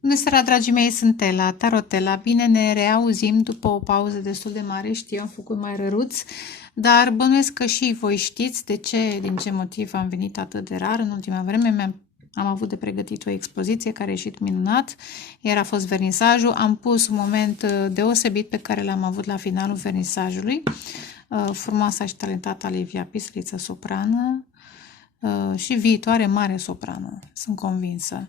Bună seara, dragii mei, sunt Ela, Tarotela. Bine, ne reauzim după o pauză destul de mare, știu, am făcut mai răruț, dar bănuiesc că și voi știți de ce, din ce motiv am venit atât de rar în ultima vreme. Am avut de pregătit o expoziție care a ieșit minunat, iar a fost vernisajul. Am pus un moment deosebit pe care l-am avut la finalul vernisajului. Frumoasa și talentată Alivia Pisliță, soprană, și viitoare mare soprană, sunt convinsă.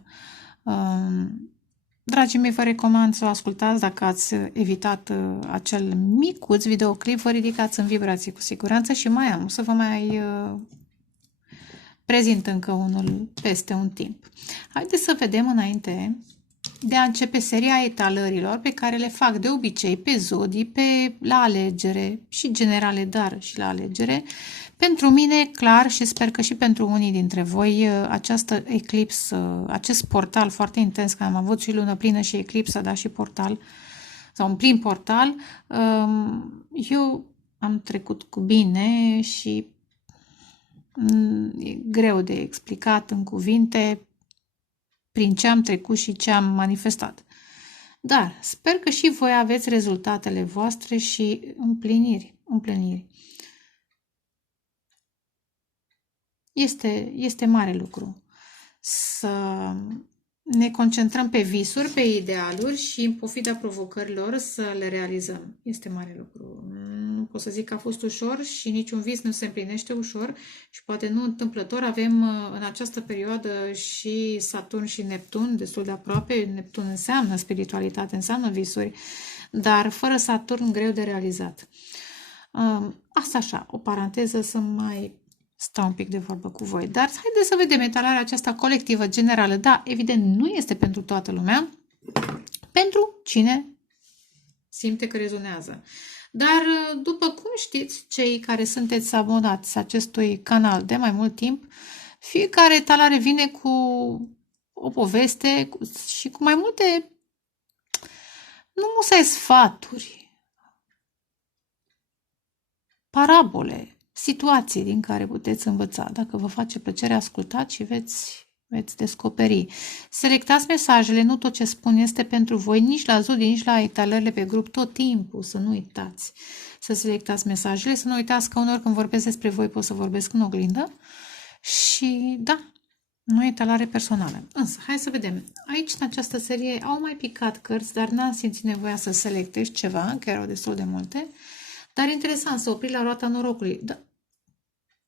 Dragii mei, vă recomand să o ascultați dacă ați evitat acel micuț videoclip, vă ridicați în vibrație cu siguranță și mai am, o să vă mai prezint încă unul peste un timp. Haideți să vedem înainte de a începe seria etalărilor pe care le fac de obicei pe zodii, la alegere și generale, dar și la alegere. Pentru mine, clar, și sper că și pentru unii dintre voi, această eclipsă, acest portal foarte intens, care am avut și lună plină și eclipsă, dar și portal, sau un plin portal, eu am trecut cu bine și e greu de explicat în cuvinte prin ce am trecut și ce am manifestat. Dar sper că și voi aveți rezultatele voastre și împliniri. Este mare lucru să ne concentrăm pe visuri, pe idealuri și în pofida provocărilor să le realizăm. Este mare lucru. Nu pot să zic că a fost ușor și niciun vis nu se împlinește ușor și poate nu întâmplător avem în această perioadă și Saturn și Neptun destul de aproape. Neptun înseamnă spiritualitate, înseamnă visuri, dar fără Saturn greu de realizat. Asta așa, o paranteză să mai stau un pic de vorbă cu voi. Dar haideți să vedem etalarea aceasta colectivă, generală. Da, evident, nu este pentru toată lumea, pentru cine simte că rezonează. Dar, după cum știți, cei care sunteți abonați acestui canal de mai mult timp, fiecare etalare vine cu o poveste și cu mai multe, nu musai sfaturi, parabole, situații din care puteți învăța. Dacă vă face plăcere, ascultați și veți descoperi. Selectați mesajele, nu tot ce spun este pentru voi, nici la zodii, nici la etalările pe grup, tot timpul, să nu uitați să selectați mesajele, să nu uitați că uneori când vorbesc despre voi pot să vorbesc în oglindă și da, nu e etalare personală. Însă, hai să vedem. Aici, în această serie, au mai picat cărți, dar n-am simțit nevoia să selectez ceva, că erau destul de multe. Dar interesant, să opri la roata norocului. Da.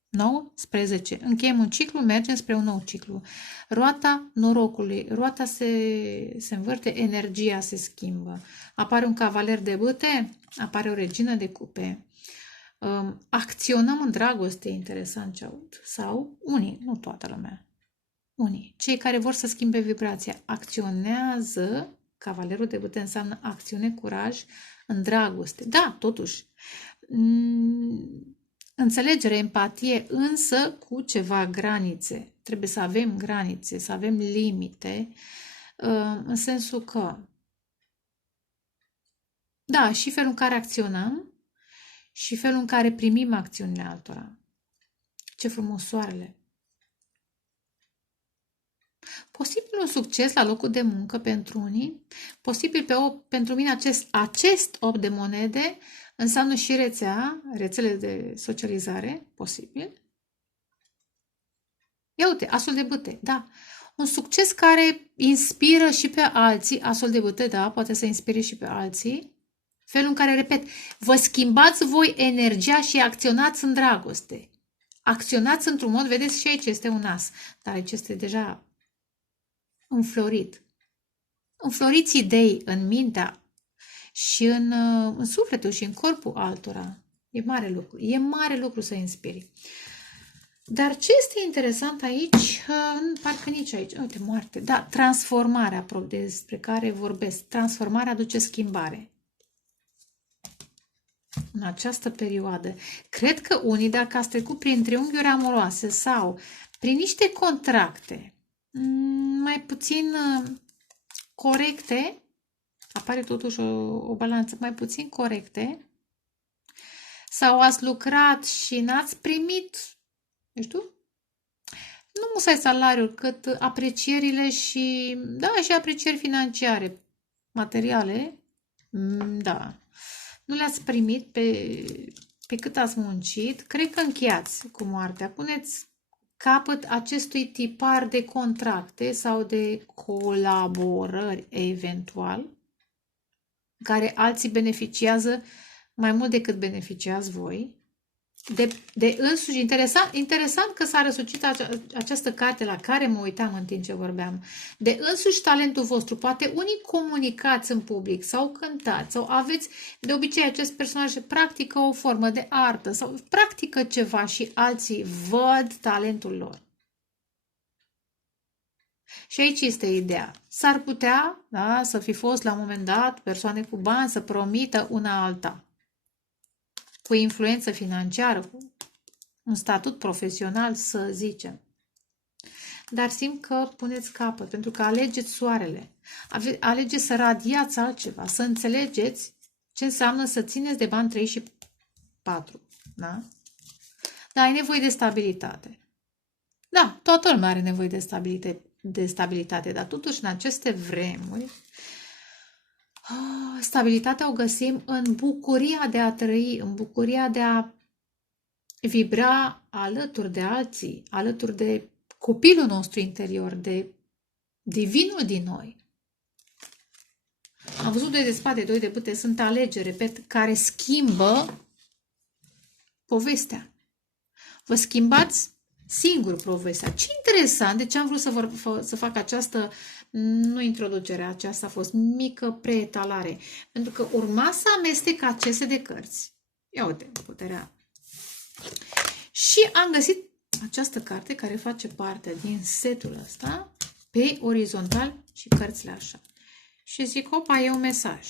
9 spre 10. Încheiem un ciclu, mergem spre un nou ciclu. Roata norocului. Roata se învârte, energia se schimbă. Apare un cavaler de bâte, apare o regină de cupe. Acționăm în dragoste, interesant ce aud. Sau unii, nu toată lumea. Unii. Cei care vor să schimbe vibrația acționează. Cavalerul de bâte înseamnă acțiune, curaj în dragoste. Da, totuși. Înțelegere, empatie, însă cu ceva granițe. Trebuie să avem granițe, să avem limite, în sensul că, da, și felul în care acționăm și felul în care primim acțiunile altora. Ce frumos soarele! Posibil un succes la locul de muncă pentru unii, posibil pentru mine acest 8 de monede înseamnă și rețele de socializare, posibil. Ia uite, asul de bâte, da. Un succes care inspiră și pe alții, asul de bâte, da, poate să inspire și pe alții. Felul în care, repet, vă schimbați voi energia și acționați în dragoste. Acționați într-un mod, vedeți și aici este un as, dar aici este deja înflorit. Înfloriți idei în mintea și în sufletul și în corpul altora. E mare lucru. E mare lucru să inspiri. Dar ce este interesant aici, parcă nici aici, uite, moarte, da, transformarea despre care vorbesc. Transformarea aduce schimbare. În această perioadă. Cred că unii, dacă ați trecut prin triunghiuri amoroase sau prin niște contracte mai puțin corecte, apare totuși o balanță mai puțin corecte, sau ați lucrat și n-ați primit, nu știu, Nu musai salariul, cât aprecierile și, da, și aprecieri financiare, materiale, da. Nu le-ați primit pe cât ați muncit, cred că încheiați cu moartea. Puneți capăt acestui tipar de contracte sau de colaborări eventual, care alții beneficiază mai mult decât beneficiați voi. De însuși, interesant că s-a răsucit această carte la care mă uitam în timp ce vorbeam. De însuși talentul vostru. Poate unii comunicați în public sau cântați sau aveți de obicei acest personaj practică o formă de artă sau practică ceva și alții văd talentul lor. Și aici este ideea. S-ar putea, da, să fi fost la un moment dat persoane cu bani să promită una alta, cu influență financiară, cu un statut profesional, să zicem. Dar simt că puneți capăt, pentru că alegeți soarele, alegeți să radiați altceva, să înțelegeți ce înseamnă să țineți de bani 3 și 4. Da? Dar ai nevoie de stabilitate. Da, toată lumea are nevoie de stabilitate, dar totuși în aceste vremuri stabilitatea o găsim în bucuria de a trăi, în bucuria de a vibra alături de alții, alături de copilul nostru interior, de divinul din noi. Am văzut 2 de spade, 2 de bâte, sunt alegeri, repet, care schimbă povestea. Vă schimbați singur povestea. Ce interesant! De ce am vrut să fac această, nu introducere, aceasta a fost mică preetalare. Pentru că urma să amestec aceste de cărți. Ia uite, puterea. Și am găsit această carte care face parte din setul ăsta pe orizontal și cărțile așa. Și zic, opa, e un mesaj.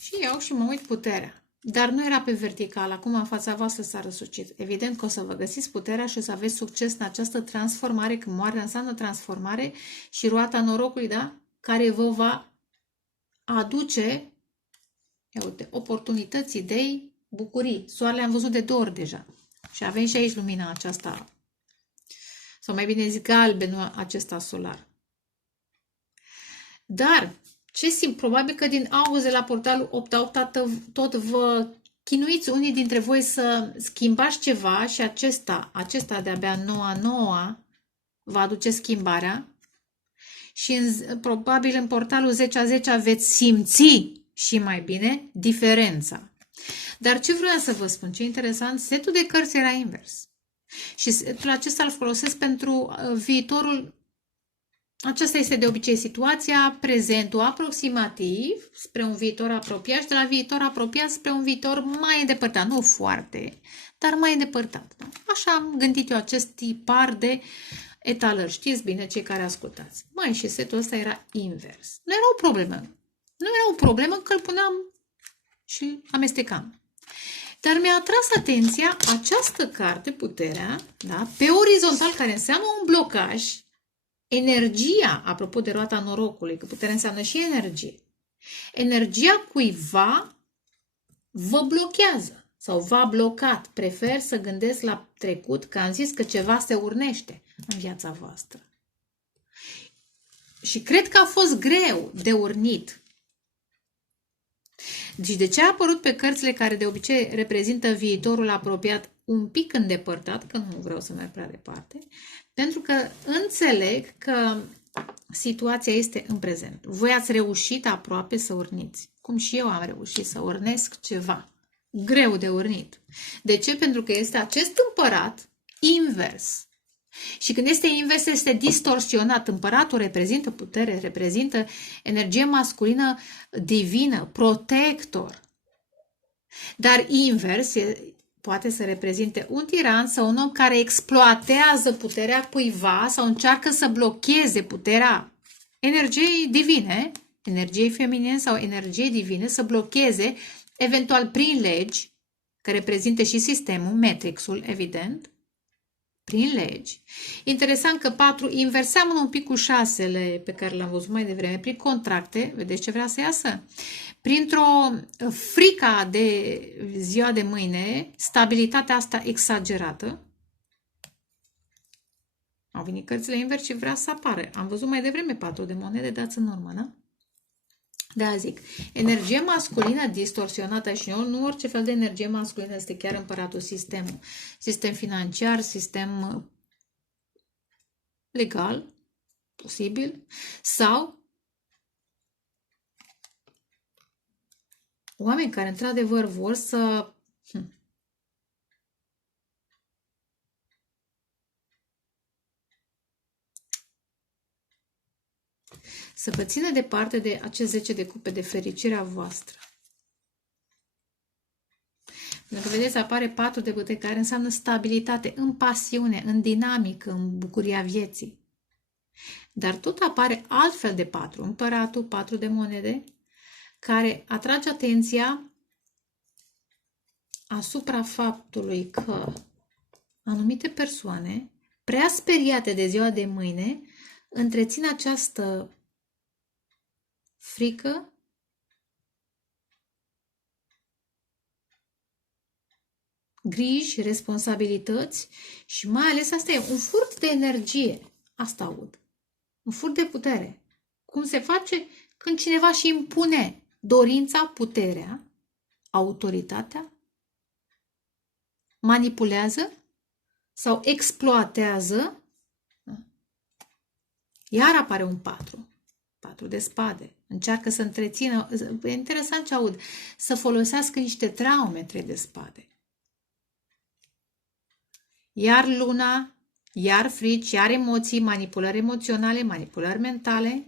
Și iau și mă uit puterea. Dar nu era pe vertical, acum în fața voastră s-a răsucit. Evident că o să vă găsiți puterea și o să aveți succes în această transformare, că moartea înseamnă transformare și roata norocului, da? Care vă va aduce, ia uite, oportunități, idei, bucurii. Soarele am văzut de 2 ori deja. Și avem și aici lumina aceasta, sau mai bine zic galbenul acesta solar. Dar ce simt? Probabil că din auze la portalul 8 tot vă chinuiți unii dintre voi să schimbați ceva și acesta de-abia 9 va aduce schimbarea și probabil în portalul 10 veți simți și mai bine diferența. Dar ce vreau să vă spun? Ce interesant, setul de cărți era invers. Și setul acesta îl folosesc pentru viitorul. Aceasta este de obicei situația, prezentul aproximativ spre un viitor apropiat și de la viitor apropiat spre un viitor mai îndepărtat. Nu foarte, dar mai îndepărtat. Da? Așa am gândit eu acest tipar de etalări. Știți bine cei care ascultați. Mai și setul ăsta era invers. Nu era o problemă. Nu era o problemă că îl puneam și amestecam. Dar mi-a atras atenția această carte, puterea, da? Pe orizontal, care înseamnă un blocaj. Energia, apropo de roata norocului, că puterea înseamnă și energie. Energia cuiva vă blochează sau v-a blocat. Prefer să gândesc la trecut, că am zis că ceva se urnește în viața voastră. Și cred că a fost greu de urnit. Deci de ce a apărut pe cărțile care de obicei reprezintă viitorul apropiat un pic îndepărtat, că nu vreau să merg prea departe, pentru că înțeleg că situația este în prezent. Voi ați reușit aproape să urniți, cum și eu am reușit să urnesc ceva. Greu de urnit. De ce? Pentru că este acest împărat invers. Și când este invers, este distorsionat. Împăratul reprezintă putere, reprezintă energie masculină divină, protector. Dar invers poate să reprezinte un tiran sau un om care exploatează puterea cuiva sau încearcă să blocheze puterea energiei divine, energiei feminine sau energiei divine, să blocheze, eventual prin legi, că reprezintă și sistemul, matrixul, evident, prin legi. Interesant că 4 inverseamănă un pic cu 6-le pe care le-am văzut mai devreme, prin contracte, vedeți ce vrea să iasă? Printr-o frica de ziua de mâine, stabilitatea asta exagerată, Au venit cărțile invers și vrea să apară. Am văzut mai devreme 4 de monede, dați în urmă, da? Da, zic, energie masculină distorsionată și nu orice fel de energie masculină, este chiar împăratul sistemul. Sistem financiar, sistem legal, posibil, sau oameni care într-adevăr vor să vă țină departe de acest 10 de cupe, de fericirea voastră. Pentru că, vedeți, apare 4 de bătăi, care înseamnă stabilitate, în pasiune, în dinamică, în bucuria vieții. Dar tot apare altfel de 4, împăratul, 4 de monede, care atrage atenția asupra faptului că anumite persoane, prea speriate de ziua de mâine, întrețin această frică, griji, responsabilități și mai ales asta e un furt de energie. Asta aud. Un furt de putere. Cum se face când cineva își impune dorința, puterea, autoritatea, manipulează sau exploatează. Iar apare un 4. 4 de spade. Încearcă să întrețină, e interesant ce aud, să folosească niște traume, 3 de spade. Iar luna, iar frici, iar emoții, manipulări emoționale, manipulări mentale.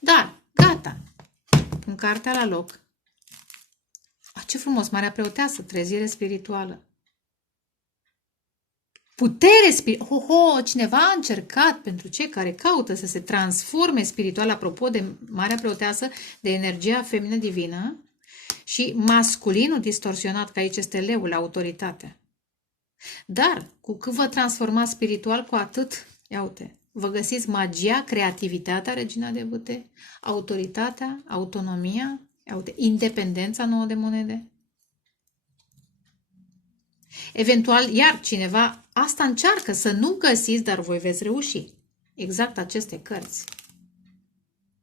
Dar, gata, pun cartea la loc. Ce frumos, Marea Preoteasă, trezire spirituală. Putere spirituală. Cineva a încercat, pentru cei care caută să se transforme spiritual, apropo de Marea Preoteasă, de energia feminină divină și masculinul distorsionat, că aici este leul, autoritatea. Dar, cu cât vă transformați spiritual, cu atât, ia uite, vă găsiți magia, creativitatea, regina de bâte, autoritatea, autonomia, ia uite, independența, 9 de monede. Eventual, iar cineva asta încearcă să nu găsiți, dar voi veți reuși. Exact aceste cărți.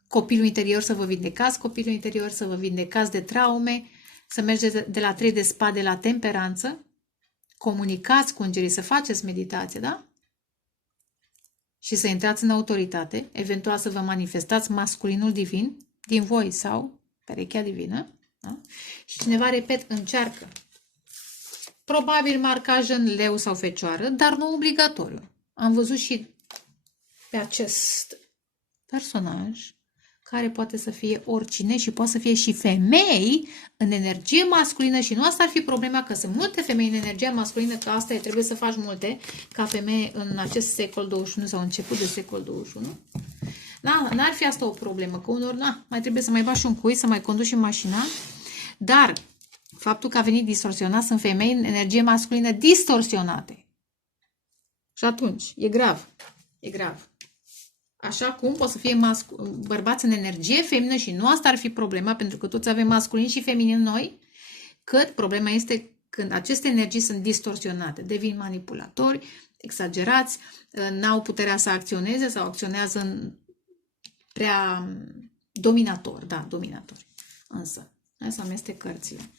Copilul interior să vă vindecați, copilul interior să vă vindecați de traume, să mergeți de la 3 de spade la temperanță, comunicați cu îngerii, să faceți meditație, da? Și să intrați în autoritate, eventual să vă manifestați masculinul divin din voi sau perechea divină, da? Și cineva, repet, încearcă. Probabil marcaj în leu sau fecioară, dar nu obligatoriu. Am văzut și pe acest personaj, care poate să fie oricine și poate să fie și femei în energie masculină și nu asta ar fi problema, că sunt multe femei în energia masculină, că asta e, trebuie să faci multe ca femeie în acest secol 21 sau început de secol 21. N-ar fi asta o problemă, că unor, mai trebuie să mai bași un cui, să mai conduci mașina, dar faptul că a venit distorsionat, sunt femei în energie masculină distorsionate. Și atunci, e grav. E grav. Așa cum pot să fie bărbați în energie feminină și nu asta ar fi problema, pentru că toți avem masculin și feminin noi, cât problema este când aceste energii sunt distorsionate, devin manipulatori, exagerați, n-au puterea să acționeze sau acționează în prea dominator, da, dominatori. Însă, hai să amestec cărțile.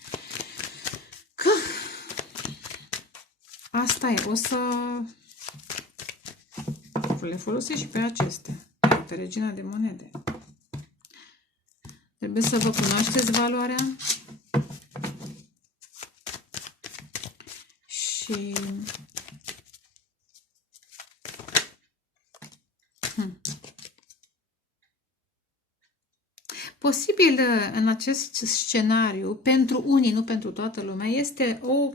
Că asta e, o să le folosesc și pe acestea. Pe regina de monede. Trebuie să vă cunoașteți valoarea și posibil în acest scenariu, pentru unii, nu pentru toată lumea, este o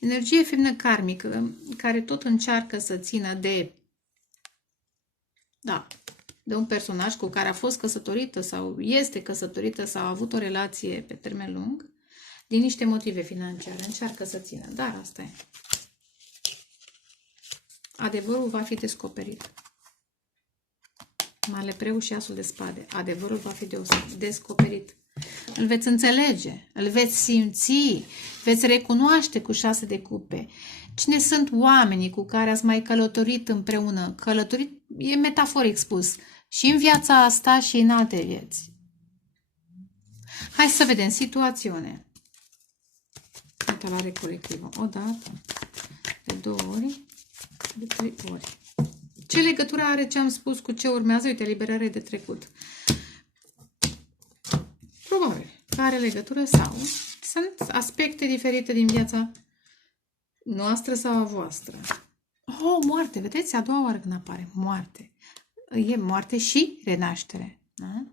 energie feminină karmică care tot încearcă să țină de un personaj cu care a fost căsătorită sau este căsătorită sau a avut o relație pe termen lung din niște motive financiare. Încearcă să țină, dar asta e. Adevărul va fi descoperit. Malepreu și asul de spade. Adevărul va fi descoperit. Îl veți înțelege, îl veți simți, veți recunoaște cu 6 de cupe. Cine sunt oamenii cu care ați mai călătorit împreună? Călătorit e metaforic spus. Și în viața asta și în alte vieți. Hai să vedem situațiune. Etalare colectivă. O dată, de 2 ori, de 3 ori. Ce legătură are ce am spus cu ce urmează? Uite, liberare de trecut. Probabil că are legătură sau sunt aspecte diferite din viața noastră sau a voastră. Oh, moarte, vedeți? A doua oară când apare. Moarte. E moarte și renaștere. Da?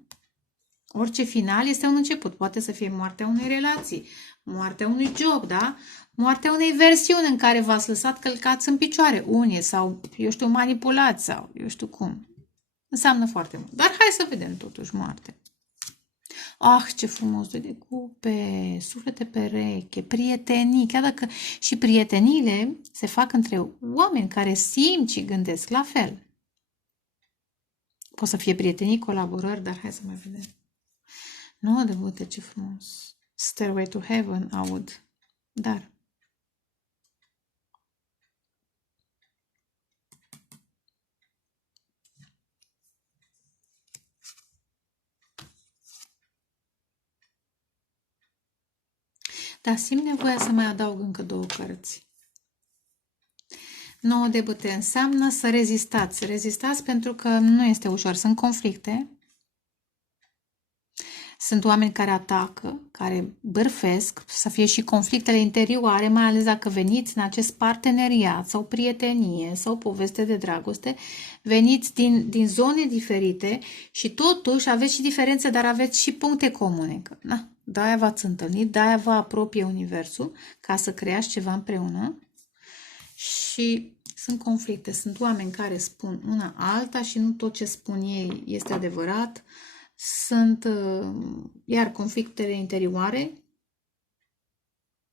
Orice final este un început. Poate să fie moartea unei relații, moartea unui job, da? Moartea unei versiuni în care v-ați lăsat călcați în picioare, unii sau, eu știu, manipulați sau, eu știu cum. Înseamnă foarte mult. Dar hai să vedem totuși moarte. Ah, ce frumos, 2 de cupe, suflete pereche, prietenii, chiar dacă și prieteniile se fac între oameni care simt și gândesc la fel. Pot să fie prietenii, colaborări, dar hai să mai vedem. 9 de bute, ce frumos. Stairway to Heaven, aud. Dar simt nevoia să mai adaug încă 2 cărți. 9 de bute înseamnă să rezistați. Rezistați pentru că nu este ușor. Sunt conflicte. Sunt oameni care atacă, care bârfesc, să fie și conflictele interioare, mai ales dacă veniți în acest parteneriat sau prietenie sau poveste de dragoste, veniți din zone diferite și totuși aveți și diferențe, dar aveți și puncte comune. Da? De-aia v-ați întâlnit, de-aia vă apropie Universul ca să creați ceva împreună. Și sunt conflicte, sunt oameni care spun una alta și nu tot ce spun ei este adevărat. Sunt iar conflictele interioare.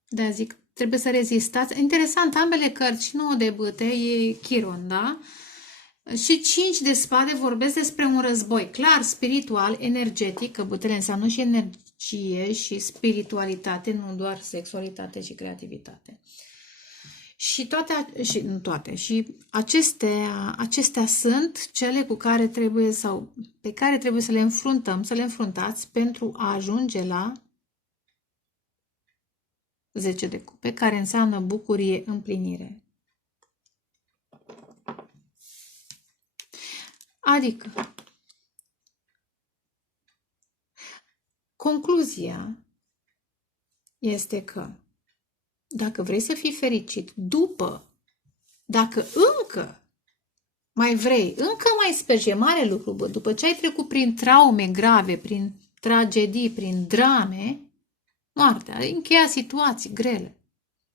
De-aia zic, trebuie să rezistați. Interesant, ambele cărți, și 9 de bâte, e Chiron, da? Și 5 de spade vorbesc despre un război, clar, spiritual, energetic, că bâtele înseamnă și energie și spiritualitate, nu doar sexualitate și creativitate. Și acestea sunt cele cu care trebuie sau pe care trebuie să le înfruntăm, să le înfruntați pentru a ajunge la 10 de cupe, care înseamnă bucurie, împlinire. Adică, concluzia este că dacă vrei să fii fericit dacă încă mai vrei, încă mai speri, e mare lucru, bă, după ce ai trecut prin traume grave, prin tragedii, prin drame, moartea, încheia situații grele,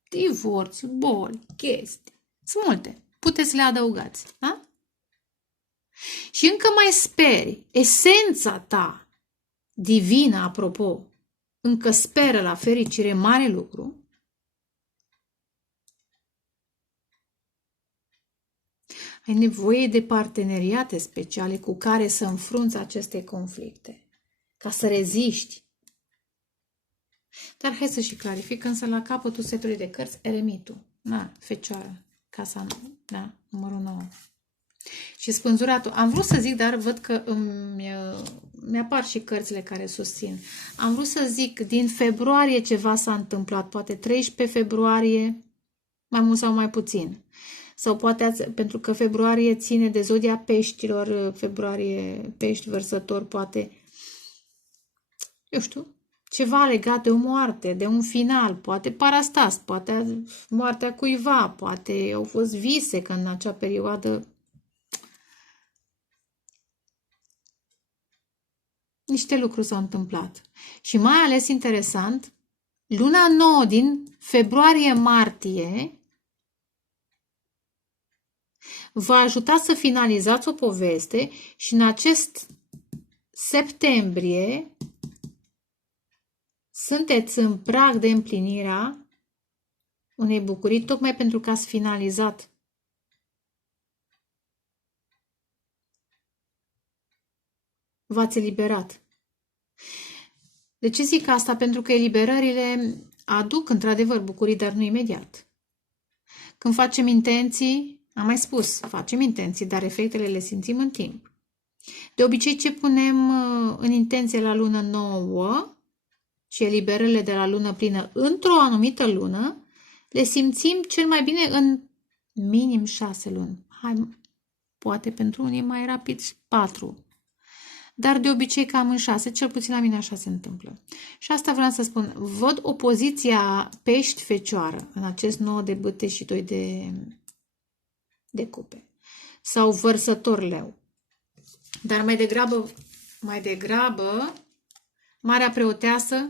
divorț, boli, chestii, sunt multe, puteți să le adăugați, da? Și încă mai speri, esența ta divină, apropo, încă speră la fericire, mare lucru, ai nevoie de parteneriate speciale cu care să înfrunți aceste conflicte, ca să reziști. Dar hai să și clarific, însă la capătul setului de cărți, eremitul, da, fecioară, casa, da, numărul 9. Și spânzuratul. Am vrut să zic, dar văd că mi-apar și cărțile care susțin. Am vrut să zic, din februarie ceva s-a întâmplat, poate 13 februarie, mai mult sau mai puțin. Sau poate, pentru că februarie ține de zodia peștilor, februarie, pești, vărsător, poate, eu știu, ceva legat de o moarte, de un final, poate parastas, poate moartea cuiva, poate au fost vise că în acea perioadă niște lucruri s-au întâmplat. Și mai ales interesant, luna 9 din februarie-martie va ajuta să finalizați o poveste și în acest septembrie sunteți în prag de împlinirea unei bucurii, tocmai pentru că ați finalizat. V-ați eliberat. De ce zic asta? Pentru că eliberările aduc într-adevăr bucurii, dar nu imediat. Când facem intenții, am mai spus, facem intenții, dar efectele le simțim în timp. De obicei, ce punem în intenție la lună nouă și eliberările de la lună plină într-o anumită lună, le simțim cel mai bine în minim 6 luni. Hai, poate pentru unii mai rapid 4. Dar de obicei cam în 6, cel puțin la mine așa se întâmplă. Și asta vreau să spun. Văd opoziția pești-fecioară în acest 9 de bâte și 2 de cupe. Sau vărsător leu. Dar mai degrabă Marea Preoteasă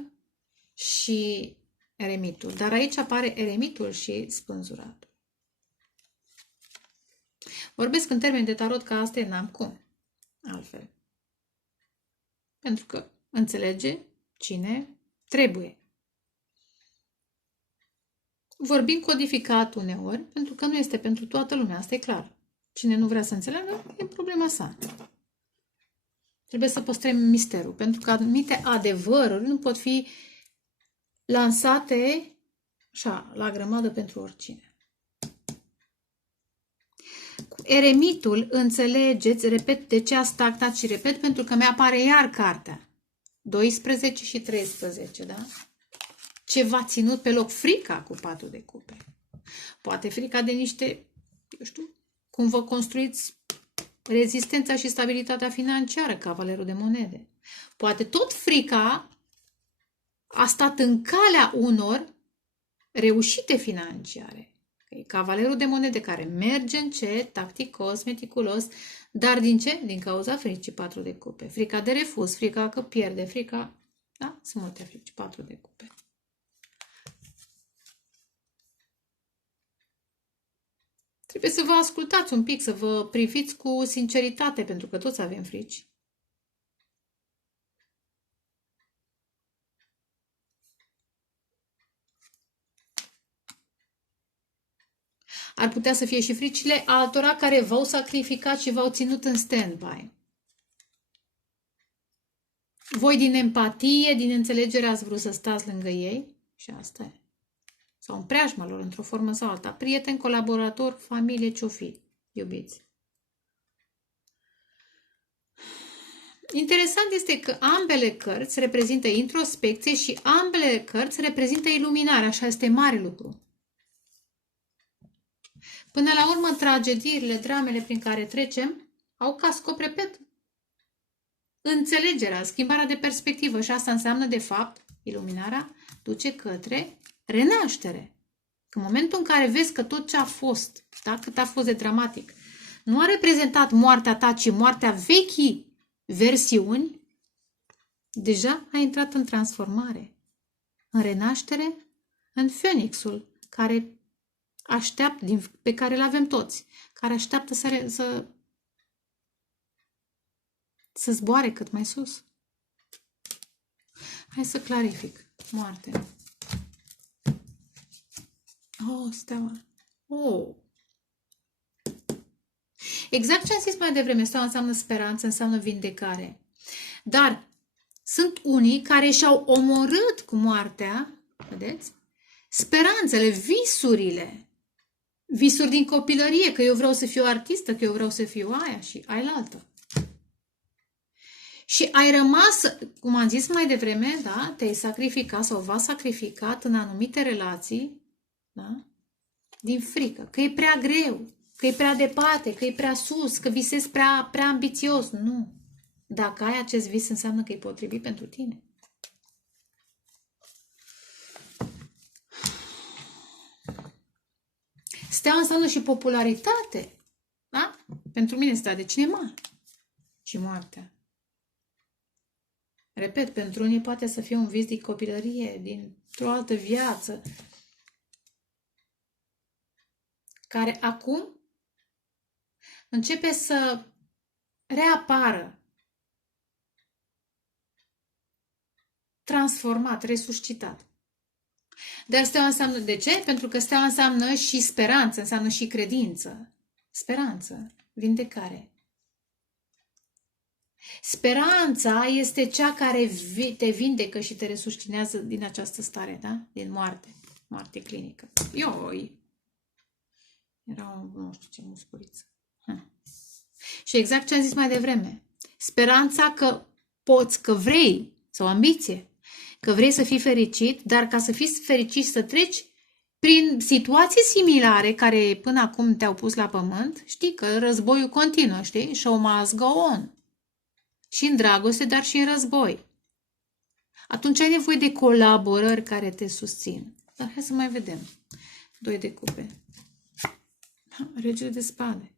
și eremitul. Dar aici apare eremitul și spânzuratul. Vorbesc în termeni de tarot, că asta n-am cum. Altfel. Pentru că înțelege cine trebuie. Vorbim codificat uneori, pentru că nu este pentru toată lumea, asta e clar. Cine nu vrea să înțeleagă, e problema sa. Trebuie să păstrăm misterul, pentru că anumite adevăruri nu pot fi lansate așa, la grămadă pentru oricine. Cu eremitul înțelegeți, repet, de ce a stagnat și repet, pentru că mi-apare iar cartea. 12 și 13, da? Ce v-a ținut pe loc? Frica cu 4 de cupe. Poate frica de niște, eu știu, cum vă construiți rezistența și stabilitatea financiară, cavalerul de monede. Poate tot frica a stat în calea unor reușite financiare. E cavalerul de monede care merge încet, tacticos, meticulos, dar din ce? Din cauza fricii 4 de cupe. Frica de refuz, frica că pierde, frica... Da? Sunt multe frici, 4 de cupe. Trebuie să vă ascultați un pic, să vă priviți cu sinceritate, pentru că toți avem frici. Ar putea să fie și fricile altora care v-au sacrificat și v-au ținut în stand-by. Voi din empatie, din înțelegere ați vrut să stați lângă ei și asta e. Sau în preajma lor, într-o formă sau alta. Prieten, colaborator, familie, ce-o fi, iubiți. Interesant este că ambele cărți reprezintă introspecție și ambele cărți reprezintă iluminare. Așa este mare lucru. Până la urmă, tragediile, dramele prin care trecem au ca scop, repet, înțelegerea, schimbarea de perspectivă și asta înseamnă, de fapt, iluminarea duce către renaștere. În momentul în care vezi că tot ce a fost, da, cât a fost de dramatic, nu a reprezentat moartea ta, ci moartea vechii versiuni, deja a intrat în transformare, în renaștere, în Fenixul, care așteaptă, pe care îl avem toți, care așteaptă să zboare cât mai sus. Hai să clarific. Moarte. Oh, steaua. Oh. Exact ce am zis mai devreme, steaua înseamnă speranță, înseamnă vindecare. Dar sunt unii care și-au omorât cu moartea, vedeți? Speranțele, visurile. Visuri din copilărie, că eu vreau să fiu artistă, că eu vreau să fiu aia și ai la altă. Și ai rămas, cum am zis mai devreme, da? Te-ai sacrificat sau v-a sacrificat în anumite relații, da? Din frică, că e prea greu, că e prea departe, că e prea sus, că visezi prea ambițios. Nu. Dacă ai acest vis, înseamnă că e potrivit pentru tine. Steaua înseamnă și popularitate. Da? Pentru mine stea de cinema. Și moartea. Repet, pentru unii poate să fie un vis din copilărie, dintr-o altă viață, care acum începe să reapară, transformat, resuscitat. Dar steaua înseamnă, de ce? Pentru că steaua înseamnă și speranță, înseamnă și credință. Speranță, vindecare. Speranța este cea care te vindecă și te resuscitează din această stare, da? Din moarte, moarte clinică. Ioi! Era o, nu știu ce musculiță. Și exact ce am zis mai devreme. Speranța că poți, că vrei, sau ambiție, că vrei să fii fericit, dar ca să fii fericit să treci prin situații similare care până acum te-au pus la pământ, știi că războiul continuă, știi? Show must go on. Și în dragoste, dar și în război. Atunci ai nevoie de colaborări care te susțin. Dar hai să mai vedem. 2 de cupe. Regele de spade.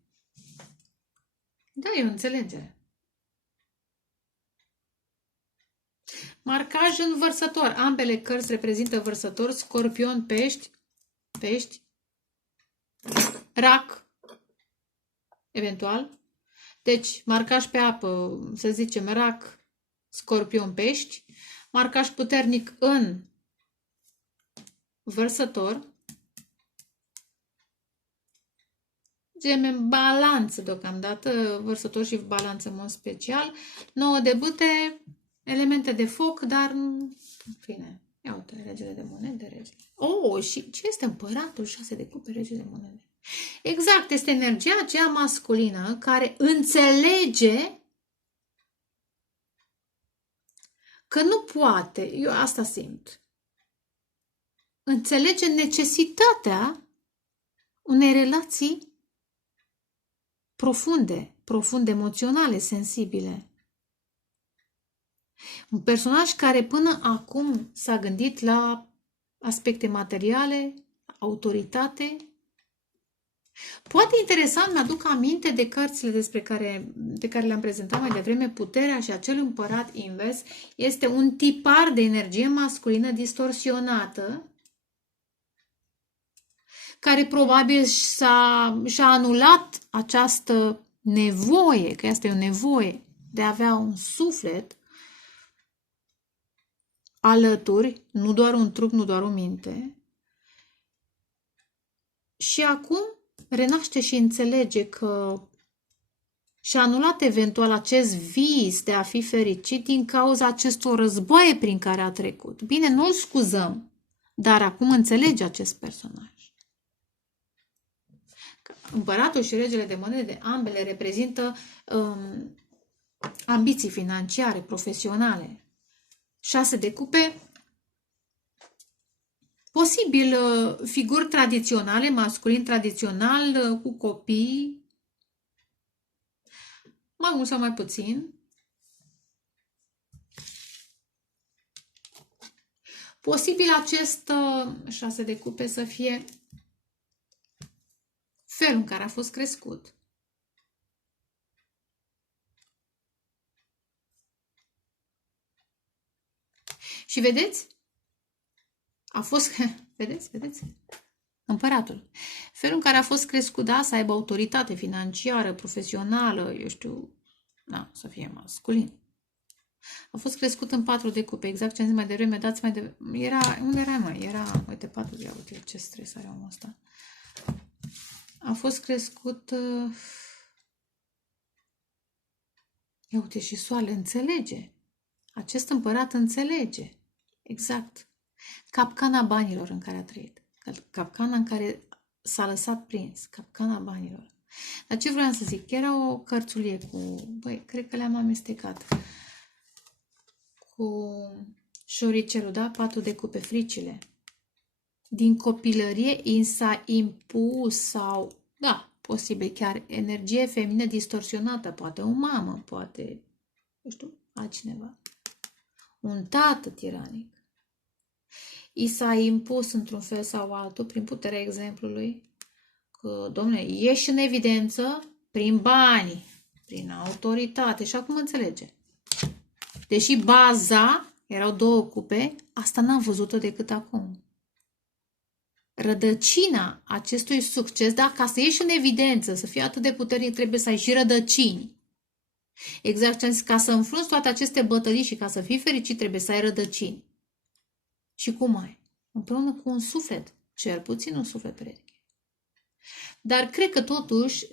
Da, e o înțelegere. Marcaj în vărsător. Ambele cărți reprezintă vărsător, scorpion, pești, rac, eventual. Deci, marcaj pe apă, să zicem rac, scorpion, pești. Marcaj puternic în vărsător. Gemeni balanță deocamdată, vărsător și balanță în mod special. 9 de bâte, elemente de foc, dar în fine. Ia uite, regele de monede, regele. Oh, și ce este împăratul? 6 de cupe, regele de monede. Exact, este energia aceea masculină care înțelege că nu poate, eu asta simt, înțelege necesitatea unei relații profunde emoționale, sensibile. Un personaj care până acum s-a gândit la aspecte materiale, autoritate. Poate interesant, mi-aduc aminte de cărțile de care le-am prezentat mai devreme, Puterea și acel împărat invers. Este un tipar de energie masculină distorsionată, care probabil și-a anulat această nevoie, că asta e o nevoie de a avea un suflet alături, nu doar un trup, nu doar o minte. Și acum renaște și înțelege că și-a anulat eventual acest vis de a fi fericit din cauza acestor războaie prin care a trecut. Bine, nu-l scuzăm, dar acum înțelege acest personaj. Împăratul și regele de monede, ambele reprezintă ambiții financiare, profesionale. 6 de cupe, posibil figuri tradiționale, masculin tradițional, cu copii, mai mult sau mai puțin. Posibil acest 6 de cupe să fie felul în care a fost crescut. Și vedeți? A fost, vedeți? Împăratul. Felul în care a fost crescut, da, să aibă autoritate financiară, profesională, eu știu, da, să fie masculin. A fost crescut în 4 de cupe, exact ce am zis mai devreme, dați mai devreme. Unde era, mă? Era, uite, 4 de, uite, ce stres are omul ăsta. A fost crescut, ia uite, și soarele înțelege. Acest împărat înțelege. Exact. Capcana banilor în care a trăit. Capcana în care s-a lăsat prins. Capcana banilor. Dar ce vreau să zic? Era o cărțulie cu... Băi, cred că le-am amestecat. Cu șoricelul, da? 4 de cupe, fricile. Din copilărie i s-a impus sau... Da, posibil chiar energie feminină distorsionată. Poate o mamă, poate... Nu știu, altcineva. Un tată tiranic. I s-a impus într-un fel sau altul, prin puterea exemplului, că, domnule, ieși în evidență prin bani, prin autoritate. Și acum înțelege. Deși baza, erau 2 cupe, asta n-am văzut-o decât acum. Rădăcina acestui succes, da, ca să ieși în evidență, să fii atât de puternic, trebuie să ai și rădăcini. Exact ce am zis, ca să înfrunți toate aceste bătălii și ca să fii fericit, trebuie să ai rădăcini. Și cum ai? Împreună cu un suflet, cel puțin un suflet pereche. Dar cred că totuși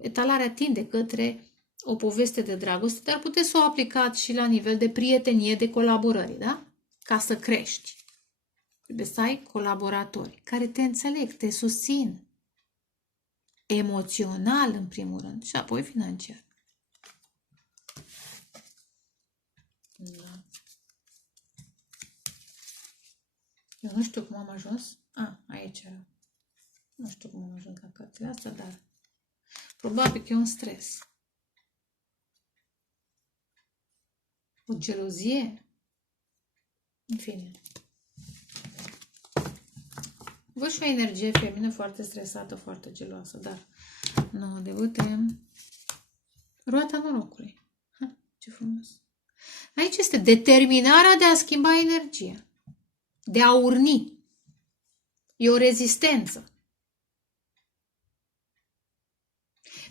etalarea tinde către o poveste de dragoste, dar puteți să o aplicați și la nivel de prietenie, de colaborare, da? Ca să crești. Trebuie să ai colaboratori care te înțeleg, te susțin. emoțional în primul rând și apoi financiar. Da. Eu nu știu cum am ajuns. Aici era. Nu știu cum am ajuns la cărțile astea, dar probabil că e un stres. O gelozie. În fine. Văd și o energie feminină foarte stresată, foarte geloasă, dar nu de bâte. Roata norocului. Ce frumos. Aici este determinarea de a schimba energia. De a urni. E o rezistență.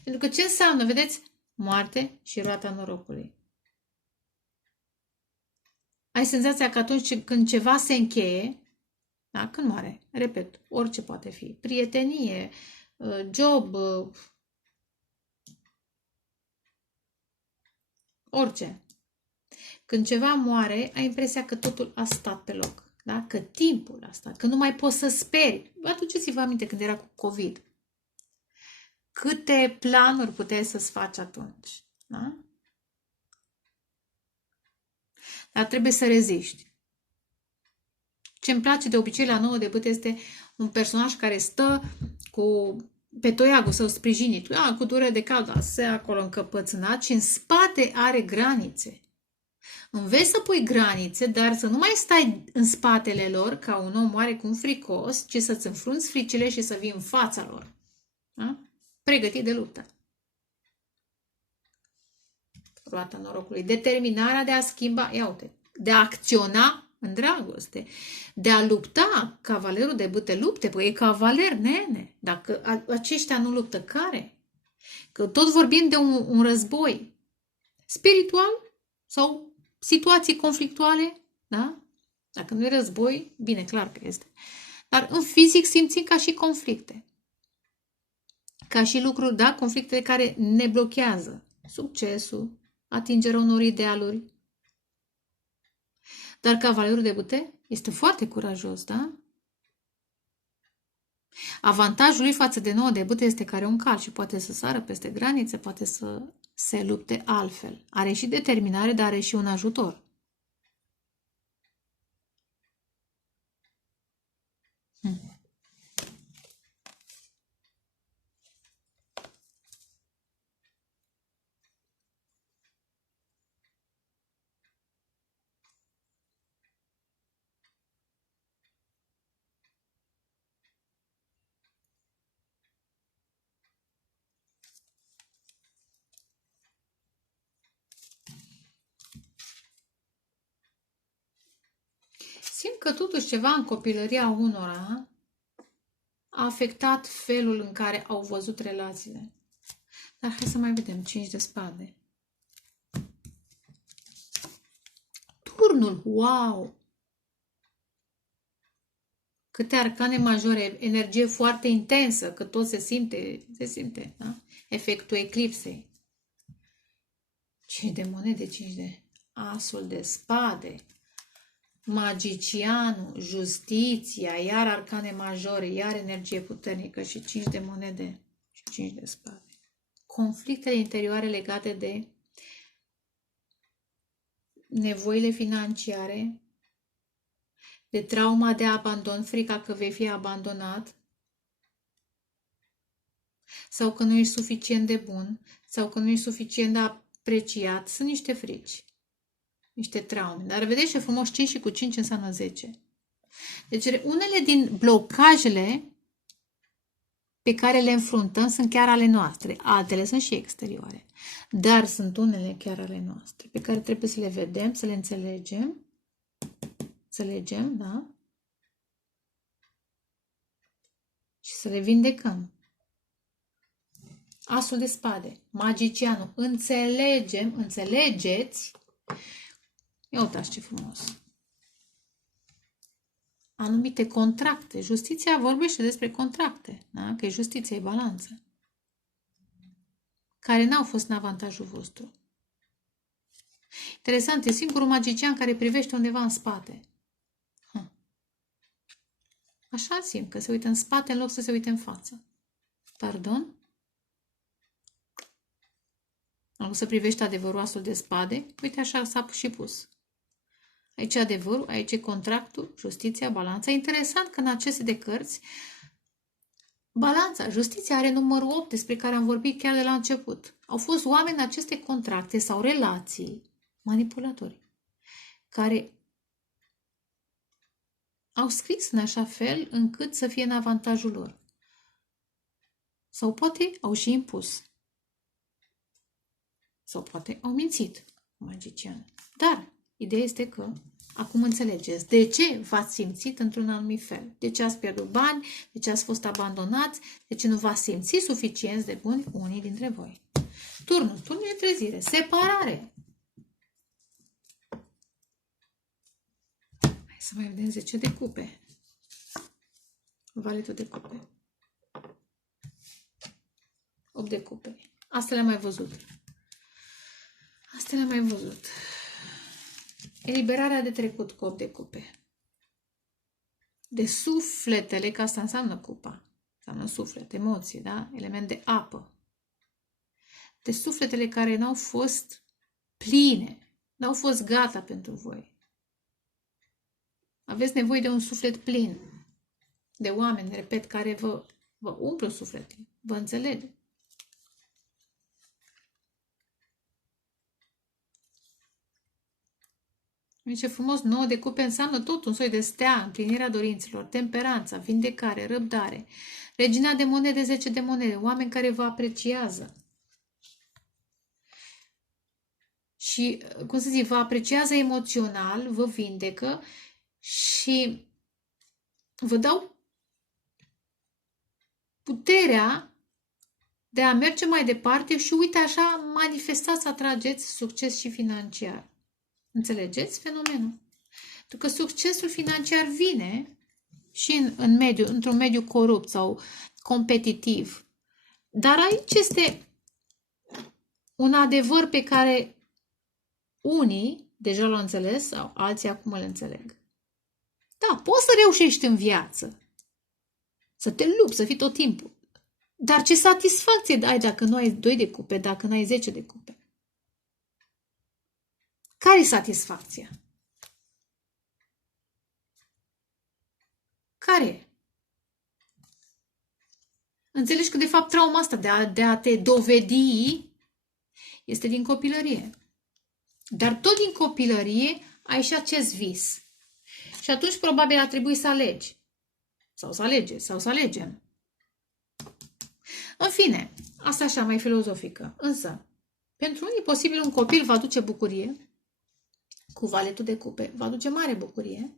Pentru că ce înseamnă, vedeți? Moarte și roata norocului. Ai senzația că atunci când ceva se încheie, da, când moare, repet, orice poate fi, prietenie, job, orice. Când ceva moare, ai impresia că totul a stat pe loc, da? Că timpul a stat, că nu mai poți să speri. Aduceți-vă aminte când era cu COVID. Câte planuri puteai să-ți faci atunci, da? Dar trebuie să reziști. Ce-mi place de obicei la Nouă de Bâte este un personaj care stă pe toiagul său sprijinit, cu durere de cal, se acolo încăpățânat și în spate are granițe. Înveți să pui granițe, dar să nu mai stai în spatele lor ca un om oarecum fricos, ci să-ți înfrunți fricile și să vii în fața lor. Da? Pregătit de luptă. Roata norocului. Determinarea de a schimba, ia uite, de a acționa în dragoste, de a lupta. Cavalerul de bâte lupte, păi e cavaler, nene. Dacă aceștia nu luptă, care? Că tot vorbim de un război spiritual sau situații conflictuale, da? Dacă nu e război, bine, clar că este. Dar în fizic simțim ca și conflicte. Ca și lucruri, da? Conflicte care ne blochează. Succesul, atingerea unor idealuri. Dar cavalerul de bâte este foarte curajos, da? Avantajul lui față de Nouă de Bâte este că are un cal și poate să sară peste granițe, poate să se lupte altfel. Are și determinare, dar are și un ajutor. Simt că totuși ceva în copilăria unora a afectat felul în care au văzut relațiile. Dar hai să mai vedem. 5 de spade. Turnul. Wow! Câte arcane majore, energie foarte intensă, că tot se simte, da? Efectul eclipsei. 5 de monede, 5 de asul de spade, magicianul, justiția, iar arcane majore, iar energie puternică și 5 de monede și 5 de spade. Conflictele interioare legate de nevoile financiare, de trauma de abandon, frica că vei fi abandonat, sau că nu ești suficient de bun, sau că nu ești suficient de apreciat, sunt niște frici, niște traume. Dar vedeți ce frumos, 5 și cu 5 înseamnă 10. Deci unele din blocajele pe care le înfruntăm sunt chiar ale noastre, altele sunt și exterioare, dar sunt unele chiar ale noastre, pe care trebuie să le vedem, să le înțelegem, da? Și să le vindecăm. Asul de spade, magicianul, înțelegeți? Ia uitați ce frumos. Anumite contracte. Justiția vorbește despre contracte, da? Că justiția e balanță. Care n-au fost în avantajul vostru. Interesant, e singurul magician care privește undeva în spate. Așa simt, că se uită în spate în loc să se uite în față. Pardon? Am să privești adevărul, asul de spade. Uite, așa s-a și pus. Aici e adevărul, aici e contractul, justiția, balanța. Interesant că în aceste de cărți, balanța, justiția are numărul 8, despre care am vorbit chiar de la început. Au fost oameni în aceste contracte sau relații manipulatori, care au scris în așa fel încât să fie în avantajul lor. Sau poate au și impus. Sau poate au mințit, magician. Dar ideea este că acum înțelegeți de ce v-ați simțit într-un anumit fel. De ce ați pierdut bani, de ce ați fost abandonați, de ce nu v-ați simțit suficienți de buni unii dintre voi. Turnul de trezire, separare. Hai să mai vedem 10 de cupe. Valetul de cupe. 8 de cupe. Asta le-am mai văzut. Asta le-am mai văzut. Eliberarea de trecut cu 8 de cupe. De sufletele, că asta înseamnă cupa. Înseamnă suflet, emoții, da? Element de apă. De sufletele care n-au fost pline, n-au fost gata pentru voi. Aveți nevoie de un suflet plin. De oameni, repet, care vă umplu sufletul. Vă înțelege. Ce frumos, 9 de cupe înseamnă tot un soi de stea, împlinirea dorințelor, temperanța, vindecare, răbdare. Regina de monede, 10 de monede, oameni care vă apreciază. Și, cum să zic, vă apreciază emoțional, vă vindecă și vă dau puterea de a merge mai departe și uite așa manifestați, atrageți succes și financiar. Înțelegeți fenomenul? Pentru că succesul financiar vine și într-un mediu corupt sau competitiv. Dar aici este un adevăr pe care unii deja l-au înțeles sau alții acum îl înțeleg. Da, poți să reușești în viață, să te lupți, să fii tot timpul. Dar ce satisfacție ai dacă nu ai 2 de cupe, dacă nu ai 10 de cupe? Care e satisfacția? Care e? Înțelegi că, de fapt, trauma asta de a te dovedi este din copilărie. Dar tot din copilărie ai și acest vis. Și atunci, probabil, ar trebui să alegi. Sau să alegeți, sau să alegem. În fine, asta așa mai filozofică. Însă, pentru unii, posibil, un copil va aduce bucurie. Cu valetul de cupe va aduce mare bucurie.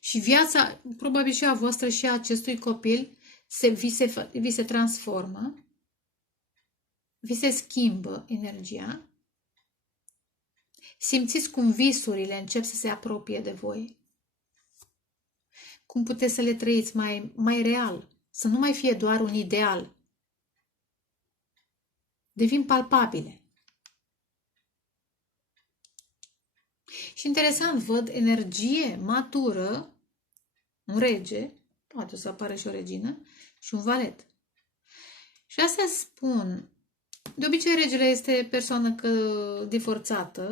Și viața, probabil și a voastră și a acestui copil, vi se transformă, vi se schimbă energia. Simțiți cum visurile încep să se apropie de voi. Cum puteți să le trăiți mai real. Să nu mai fie doar un ideal. Devin palpabile. Și interesant, văd energie matură, un rege, poate să apară și o regină, și un valet. Și astea spun, de obicei regele este persoană divorțată,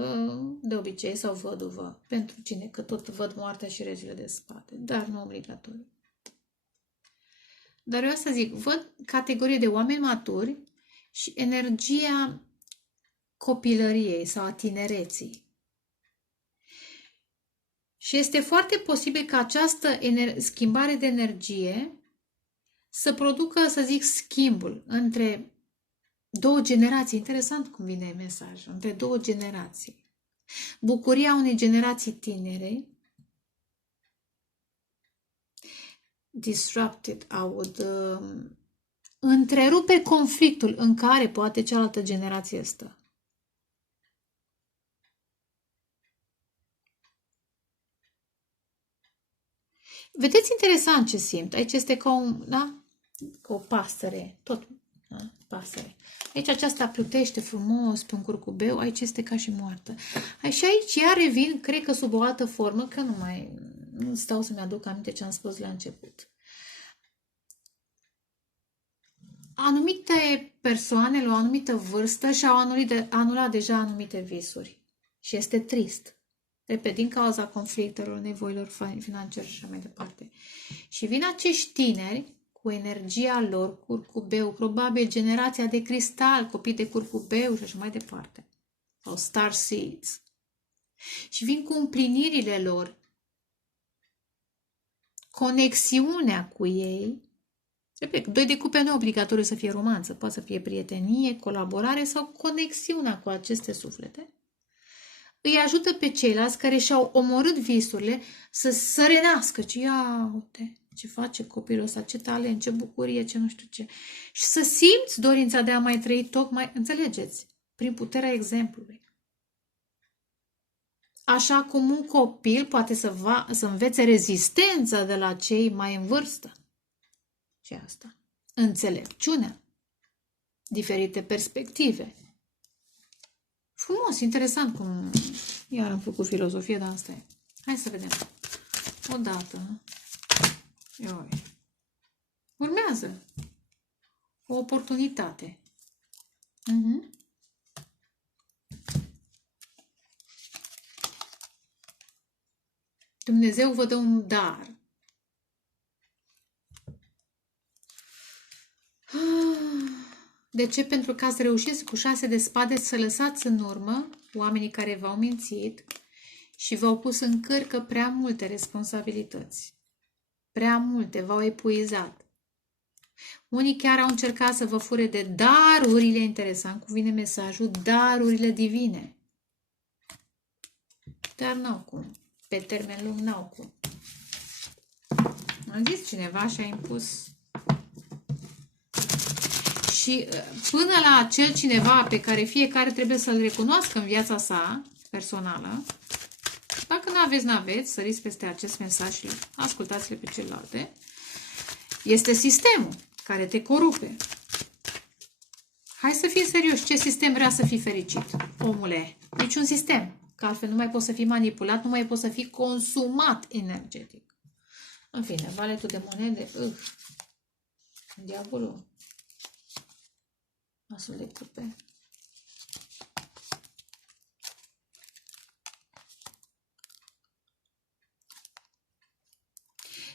de obicei, sau văduvă, pentru cine, că tot văd moartea și regele de spate, dar nu obligatoriu. Dar eu asta zic, văd categorie de oameni maturi și energia copilăriei sau a tinereții. Și este foarte posibil ca această schimbare de energie să producă, să zic, schimbul între două generații. Interesant cum vine mesajul. Între două generații. Bucuria unei generații tinere. Disrupted, întrerupe conflictul în care poate cealaltă generație stă. Vedeți interesant ce simt. Aici este ca ca o pasăre. Tot. Da? pasăre. Deci aceasta plutește frumos pe un curcubeu, aici este ca și moartă. Și aici ea revin, cred că sub o altă formă, că nu stau să-mi aduc aminte ce am spus la început. Anumite persoane la o anumită vârstă și-au anulat deja anumite visuri. Și este trist. Repet, din cauza conflictelor, nevoilor financiare și așa mai departe. Și vin acești tineri cu energia lor, curcubeu, probabil generația de cristal, copii de curcubeu și așa mai departe. Sau star seeds. Și vin cu împlinirile lor, conexiunea cu ei. Repet, 2 de cupe nu e obligatoriu să fie romanță, poate să fie prietenie, colaborare sau conexiunea cu aceste suflete. Îi ajută pe ceilalți care și-au omorât visurile să renească. Ia uite ce face copilul ăsta, ce talent, ce bucurie, ce nu știu ce. Și să simți dorința de a mai trăi tocmai, înțelegeți, prin puterea exemplului. Așa cum un copil poate să învețe rezistența de la cei mai în vârstă. Și asta. Înțelepciunea. Diferite perspective. Frumos, interesant cum iar am făcut filozofie, dar asta e. Hai să vedem. Odată. Urmează. O oportunitate. Dumnezeu vă dă un dar. De ce? Pentru că ați reușit cu 6 de spade să lăsați în urmă oamenii care v-au mințit și v-au pus în cârcă prea multe responsabilități. Prea multe, v-au epuizat. Unii chiar au încercat să vă fure de darurile, interesant cum vine mesajul, darurile divine. Dar n-au cum. Pe termen lung n-au cum. Am zis cineva și a impus. Și până la acel cineva pe care fiecare trebuie să-l recunoască în viața sa personală, dacă n-aveți, săriți peste acest mesaj și ascultați-le pe celelalte, este sistemul care te corupe. Hai să fii serios. Ce sistem vrea să fii fericit, omule? Niciun sistem. Că altfel nu mai poți să fii manipulat, nu mai poți să fii consumat energetic. În fine, valetul de monede, diavolul. Asul de cupe.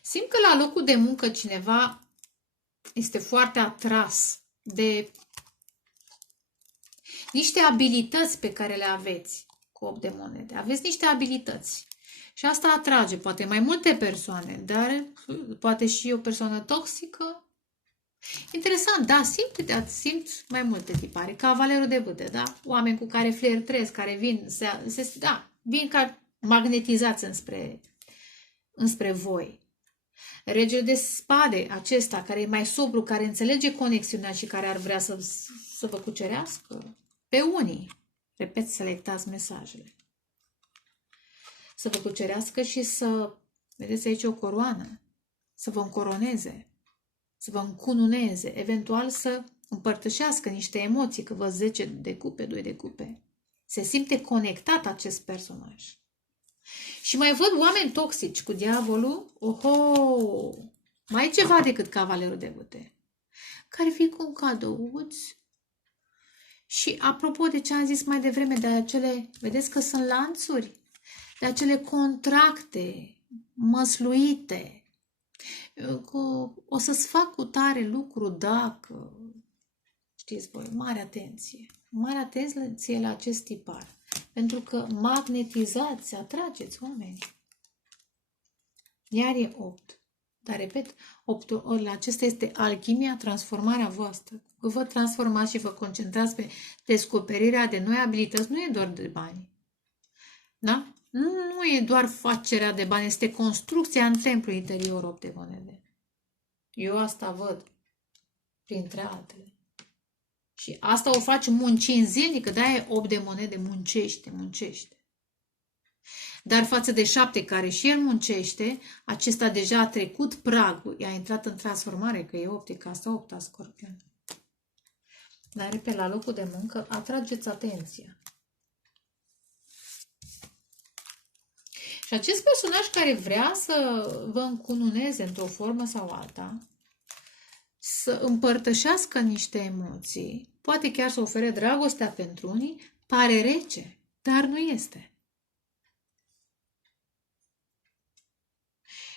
Simt că la locul de muncă cineva este foarte atras de niște abilități pe care le aveți cu 8 de monede. Aveți niște abilități. Și asta atrage poate mai multe persoane, dar poate și o persoană toxică. Interesant, da, simt mai multe tipare. Cavalerul de bâte, da? Oameni cu care flirtez, care vin, vin ca magnetizați înspre voi. Regele de spade, acesta, care e mai sobru, care înțelege conexiunea și care ar vrea să vă cucerească pe unii. Repet, selectați mesajele. Să vă cucerească și să, vedeți aici o coroană, să vă încoroneze, să vă încununeze, eventual să împărtășească niște emoții, că vă 10 de cupe, 2 de cupe. Se simte conectat acest personaj. Și mai văd oameni toxici cu diavolul, mai ceva decât cavalerul de bâte, care vin cu un cadouț. Și apropo de ce am zis mai devreme, de acele, vedeți că sunt lanțuri, de acele contracte măsluite, o să-ți fac cu tare lucru dacă, știți voi, mare atenție la acest tipar, pentru că magnetizați, atrageți oameni. Iar e 8. Dar, repet, 8-ul acesta este alchimia, transformarea voastră. Că vă transformați și vă concentrați pe descoperirea de noi abilități. Nu e doar de bani. Da? Nu e doar facerea de bani, este construcția în templu interior 8 de monede. Eu asta văd, printre altele. Și asta o faci muncind zilnic, că de-aia e 8 de monede, muncește. Dar față de 7 care și el muncește, acesta deja a trecut pragul, a intrat în transformare, că e 8, e casa 8 a Scorpion. Dar, repet, la locul de muncă, atrageți atenția. Și acest personaj care vrea să vă încununeze într-o formă sau alta, să împărtășească niște emoții, poate chiar să ofere dragostea pentru unii, pare rece, dar nu este.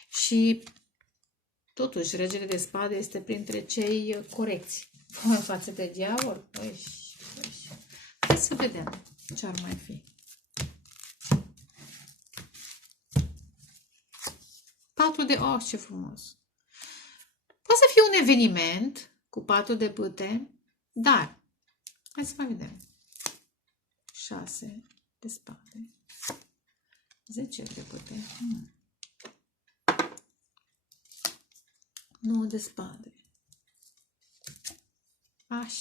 Și totuși, regele de spade este printre cei corecți față de diavol. Hai să vedem ce ar mai fi. Patru de... Oh, ce frumos! Poate să fie un eveniment cu 4 de bâte, dar hai să mai vedem. 6 de spade. 10 de bâte. 9 de spade. Aș.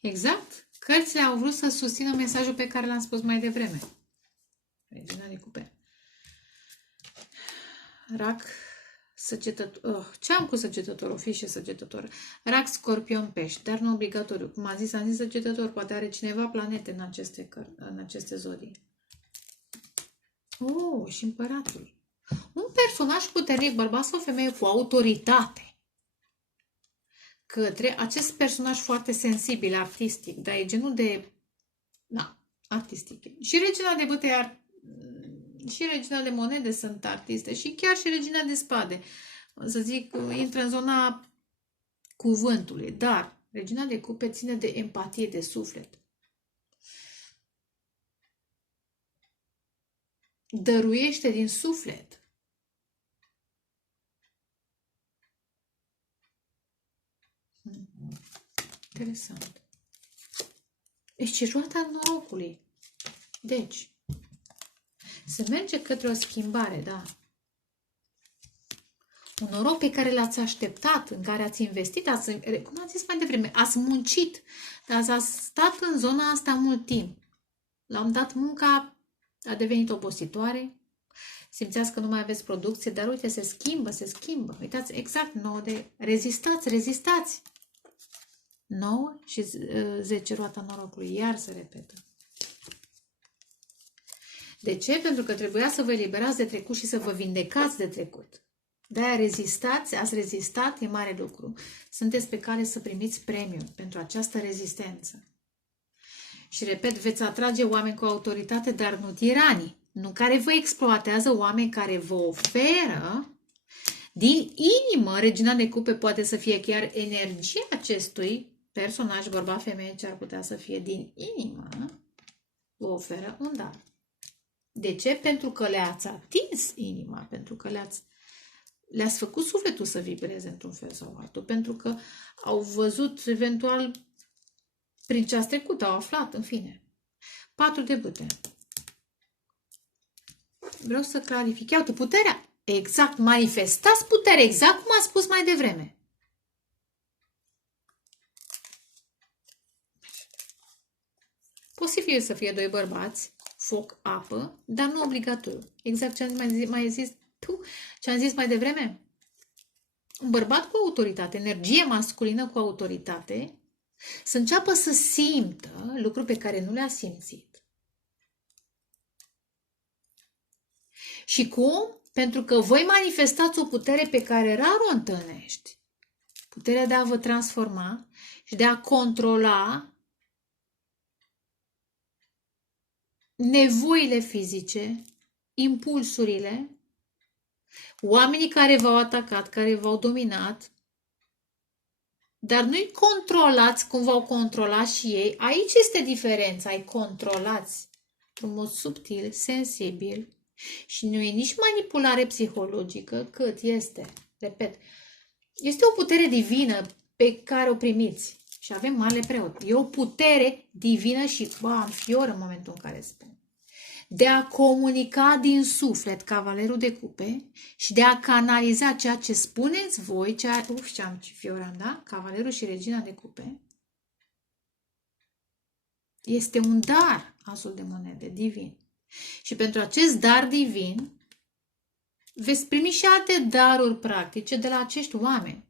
Exact. Cărțile au vrut să susțină mesajul pe care l-am spus mai devreme. Regina de cupe. Rac, săgetător. Ce am cu săgetător? O fi și săgetător. Rac, scorpion, pești, dar nu obligatoriu. Cum am zis săgetător. Poate are cineva planete în aceste zodii. Oh, și împăratul. Un personaj puternic, bărbat sau femeie cu autoritate. Către acest personaj foarte sensibil, artistic, dar e genul de... Da, artistic. Și regina de bâte și regina de monede sunt artiste și chiar și regina de spade. Să zic, intră în zona cuvântului, dar regina de cupe ține de empatie, de suflet. Dăruiește din suflet. Interesant. Deci roata norocului. Deci, se merge către o schimbare, da. Un noroc pe care l-ați așteptat, în care ați investit, cum am zis mai devreme, ați muncit, dar ați stat în zona asta mult timp. L-am dat munca, a devenit obositoare, simțeați că nu mai aveți producție, dar uite, se schimbă. Uitați, exact, 9 de... Rezistați! 9 și 10 roata norocului, iar se repetă. De ce? Pentru că trebuia să vă eliberați de trecut și să vă vindecați de trecut. De-aia rezistați, ați rezistat, e mare lucru. Sunteți pe cale să primiți premiul pentru această rezistență. Și repet, veți atrage oameni cu autoritate, dar nu tiranii. Nu care vă exploatează, oameni care vă oferă din inimă. Regina de cupe poate să fie chiar energia acestui personaj, bărbat, femeie, ce ar putea să fie din inimă, vă oferă un dar. De ce? Pentru că le-ați atins inima, pentru că le-ați făcut sufletul să vibreze într-un fel sau altul, pentru că au văzut eventual prin ce ați trecut, au aflat, în fine. 4 de bâte. Vreau să clarific. Iată, puterea. Exact, manifestați putere, exact cum am spus mai devreme. Posibil să fie 2 bărbați, foc, apă, dar nu obligatoriu. Exact ce am zis mai devreme. Un bărbat cu autoritate, energie masculină cu autoritate, să înceapă să simtă lucruri pe care nu le-a simțit. Și cum? Pentru că voi manifestați o putere pe care rar o întâlnești. Puterea de a vă transforma și de a controla nevoile fizice, impulsurile, oamenii care v-au atacat, care v-au dominat, dar nu-i controlați cum v-au controlat și ei. Aici este diferența, îi controlați într-un mod subtil, sensibil și nu e nici manipulare psihologică, cât este, repet, este o putere divină pe care o primiți. Și avem Marele Preot. E o putere divină și am fior în momentul în care spun. De a comunica din suflet Cavalerul de Cupe și de a canaliza ceea ce spuneți voi, ce am fioram, da? Cavalerul și Regina de Cupe. Este un dar, asul de monede, divin. Și pentru acest dar divin, veți primi și alte daruri practice de la acești oameni.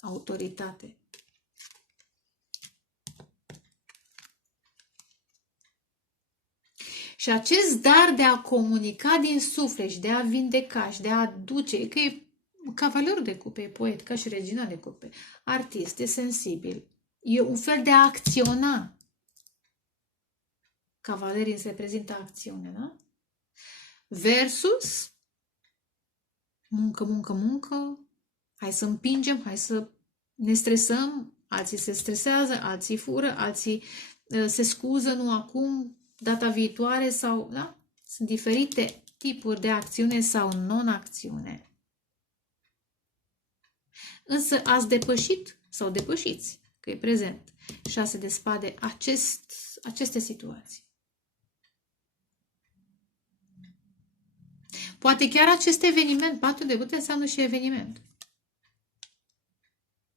Autoritate. Și acest dar de a comunica din suflet și de a vindeca și de a aduce, că e cavalerul de cupe, e poet, ca și regina de cupe, artist, e sensibil, e un fel de a acționa. Cavalerii se reprezintă acțiune, da? Versus muncă, muncă, muncă, hai să împingem, hai să ne stresăm, alții se stresează, alții fură, alții se scuză, nu acum, data viitoare sau, da? Sunt diferite tipuri de acțiune sau non-acțiune. Însă ați depășit sau depășiți, că e prezent, 6 de spade, aceste situații. Poate chiar acest eveniment, 4 de bâte înseamnă și eveniment,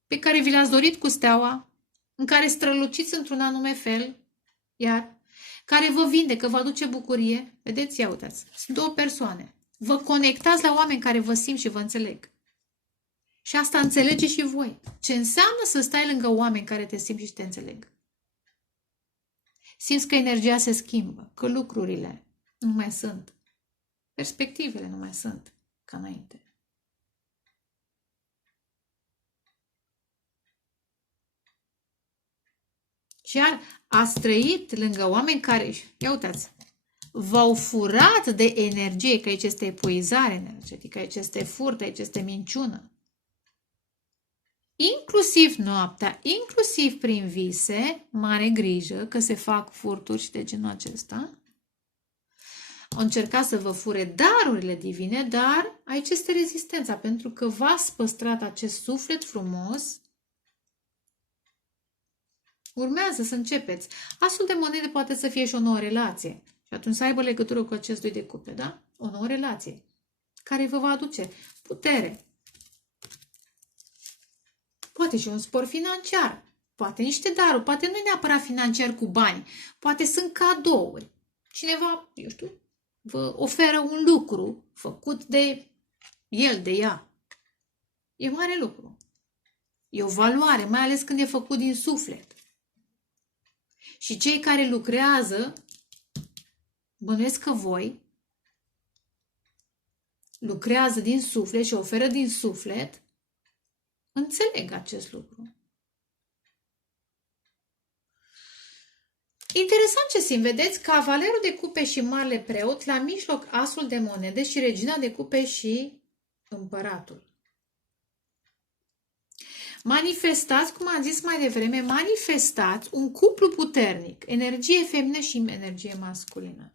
pe care vi l-ați dorit cu steaua, în care străluciți într-un anume fel, iar care vă vindecă, vă aduce bucurie. Vedeți, ia uitați, sunt două persoane. Vă conectați la oameni care vă simt și vă înțeleg. Și asta înțelegeți și voi. Ce înseamnă să stai lângă oameni care te simt și te înțeleg? Simți că energia se schimbă, că lucrurile nu mai sunt. Perspectivele nu mai sunt ca înainte. Și iar ați trăit lângă oameni care, ia uitați, v-au furat de energie, că aici este epuizare energetică, aici este furt, aici este minciună. Inclusiv noaptea, inclusiv prin vise, mare grijă că se fac furturi și de genul acesta. Au încercat să vă fure darurile divine, dar aici este rezistența, pentru că v-ați păstrat acest suflet frumos. Urmează să începeți. Asul de monede poate să fie și o nouă relație. Și atunci să aibă legătură cu acest 2 de cupe, da? O nouă relație care vă va aduce putere. Poate și un spor financiar. Poate niște daruri. Poate nu e neapărat financiar cu bani. Poate sunt cadouri. Cineva, eu știu, vă oferă un lucru făcut de el, de ea. E mare lucru. E o valoare, mai ales când e făcut din suflet. Și cei care lucrează, bănuiesc că voi, lucrează din suflet și oferă din suflet, înțeleg acest lucru. Interesant ce simt, vedeți? Cavalerul de cupe și marele preot, la mijloc asul de monede și regina de cupe și împăratul. Manifestați, cum am zis mai devreme, manifestați un cuplu puternic, energie feminină și energie masculină.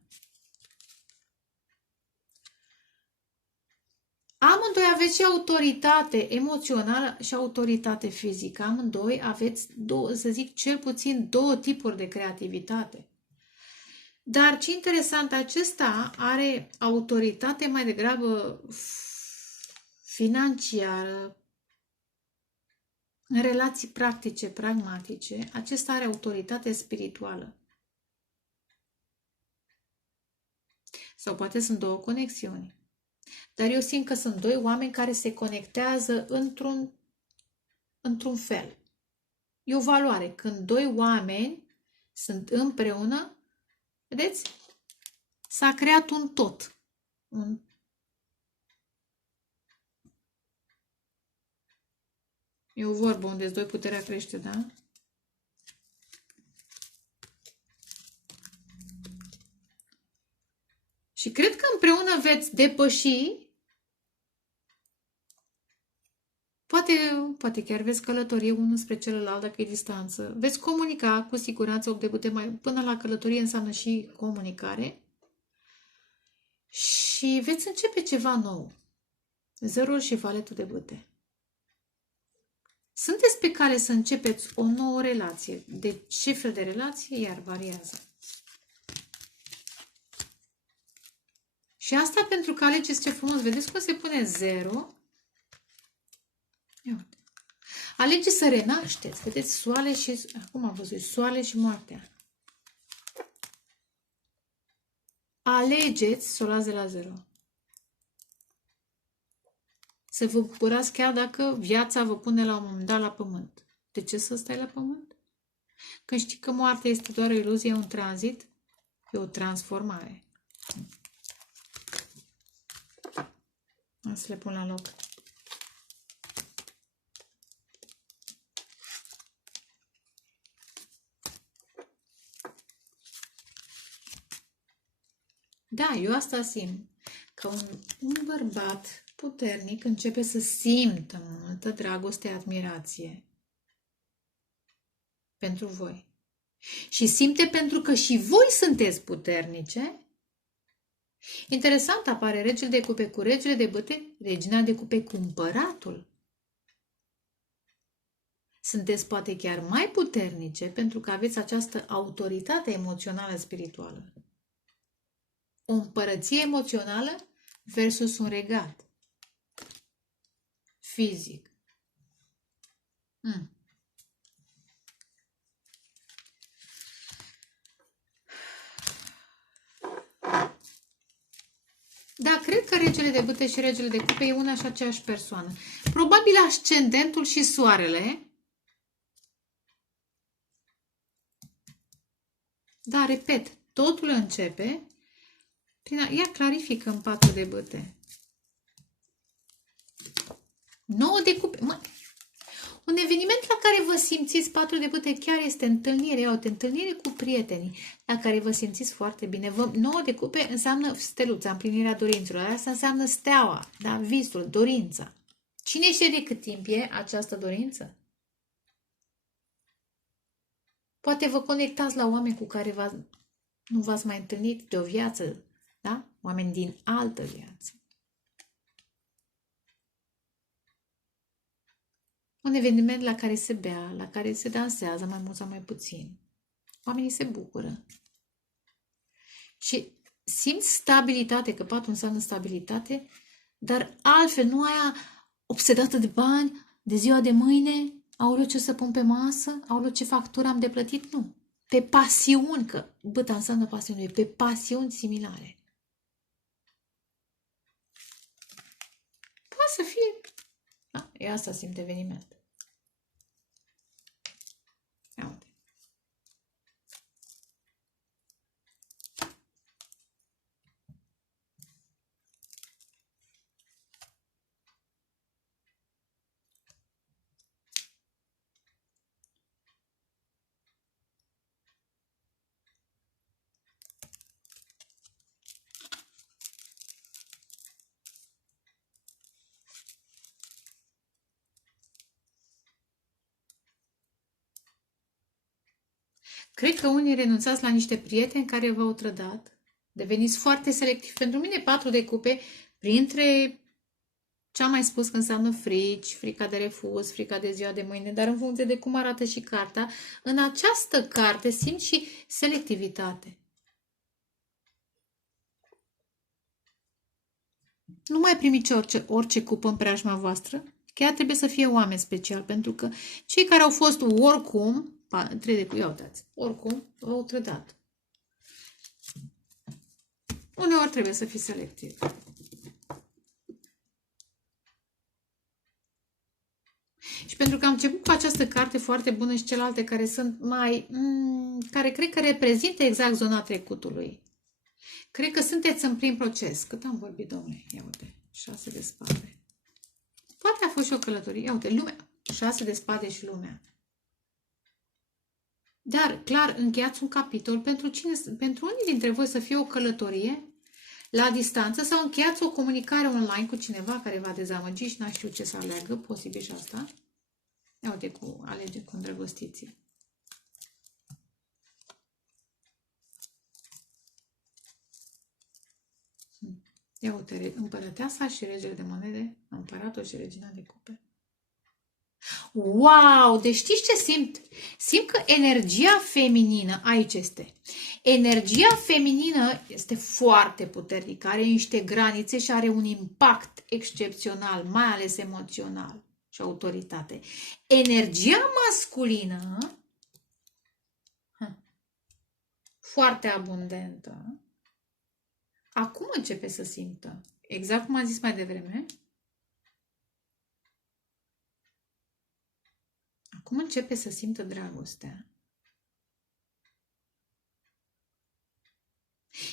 Amândoi aveți și autoritate emoțională și autoritate fizică. Amândoi aveți, să zic, cel puțin 2 tipuri de creativitate. Dar ce interesant, acesta are autoritate mai degrabă financiară, în relații practice, pragmatice. Acesta are autoritate spirituală. Sau poate sunt 2 conexiuni. Dar eu simt că sunt 2 oameni care se conectează într-un fel. E o valoare. Când 2 oameni sunt împreună, vedeți? S-a creat un tot. E o vorbă unde 2 puterea crește, da? Și cred că împreună veți depăși, poate chiar veți călători unul spre celălalt dacă e distanță. Veți comunica cu siguranță 8 de bâte până la călătorie înseamnă și comunicare. Și veți începe ceva nou. 0 și valetul de bâte. Sunteți pe cale să începeți o nouă relație. De ce fel de relație? Iar variază. Și asta pentru că alegeți ce frumos. Vedeți cum se pune 0? Ia uite. Alegeți să renașteți. Vedeți, soare și... Acum am văzut, soare și moartea. Alegeți să o luați de la zero. Să vă bucurați chiar dacă viața vă pune la un moment dat la pământ. De ce să stai la pământ? Când știi că moartea este doar o iluzie, un tranzit, e o transformare. O să le pun la loc. Da, eu asta simt. Că un bărbat puternic începe să simtă multă dragoste, admirație pentru voi. Și simte pentru că și voi sunteți puternice. Interesant, apare regele de cupe cu regele de bâte, regina de cupe cu împăratul. Sunteți poate chiar mai puternice pentru că aveți această autoritate emoțională spirituală. O împărăție emoțională versus un regat fizic. Da, cred că regele de bâte și regele de cupe e una și aceeași persoană. Probabil ascendentul și soarele. Da, repet, totul începe prin ia clarifică în 4 de bâte. 9 de cupe. Un eveniment la care vă simțiți 4 de bâte chiar este întâlnire, o întâlnire cu prietenii la care vă simțiți foarte bine. 9 de cupe înseamnă steluța, împlinirea dorințelor. Asta înseamnă steaua, da? Visul, dorința. Cine știe de cât timp e această dorință? Poate vă conectați la oameni cu care nu v-ați mai întâlnit de o viață, da? Oameni din altă viață. Un eveniment la care se bea, la care se dansează mai mult sau mai puțin. Oamenii se bucură. Și simți stabilitate, că 4 înseamnă stabilitate, dar altfel, nu aia obsedată de bani, de ziua de mâine, aoleu ce să pun pe masă, aoleu ce factură am de plătit, nu. Pe pasiuni, că băta înseamnă pasiune, pe pasiuni similare. Poate să fie, da, e asta simt eveniment. Cred că unii renunțați la niște prieteni care v-au trădat. Deveniți foarte selectiv. Pentru mine 4 de cupe, printre ce am mai spus că înseamnă frici, frica de refuz, frica de ziua de mâine, dar în funcție de cum arată și cartea, în această carte simt și selectivitate. Nu mai primiți orice cupă în preajma voastră. Chiar trebuie să fie oameni special, pentru că cei care au fost oricum, 3 de cupe, ia uitați, oricum v-au trădat. Uneori trebuie să fii selectiv. Și pentru că am început cu această carte foarte bună și celelalte care sunt mai, care cred că reprezintă exact zona trecutului. Cred că sunteți în prim proces. Cât am vorbit, domnule? Ia uite, 6 de spade. Poate a fost și o călătorie. Ia uite, lumea. 6 de spade și lumea. Dar, clar, încheiați un capitol pentru unii dintre voi să fie o călătorie la distanță sau încheiați o comunicare online cu cineva care v-a dezamăgit și n-a știut ce să aleagă, posibil și asta. Ia uite, alege cu îndrăgostiție. Ia uite, împărăteasa și regele de monede, împăratul și regina de cupe. Wow! Deci știți ce simt? Simt că energia feminină, aici este. Energia feminină este foarte puternică, are niște granițe și are un impact excepțional, mai ales emoțional. și autoritate. Energia masculină, foarte abundentă, acum începe să simtă. Exact cum am zis mai devreme. Acum începe să simtă dragostea.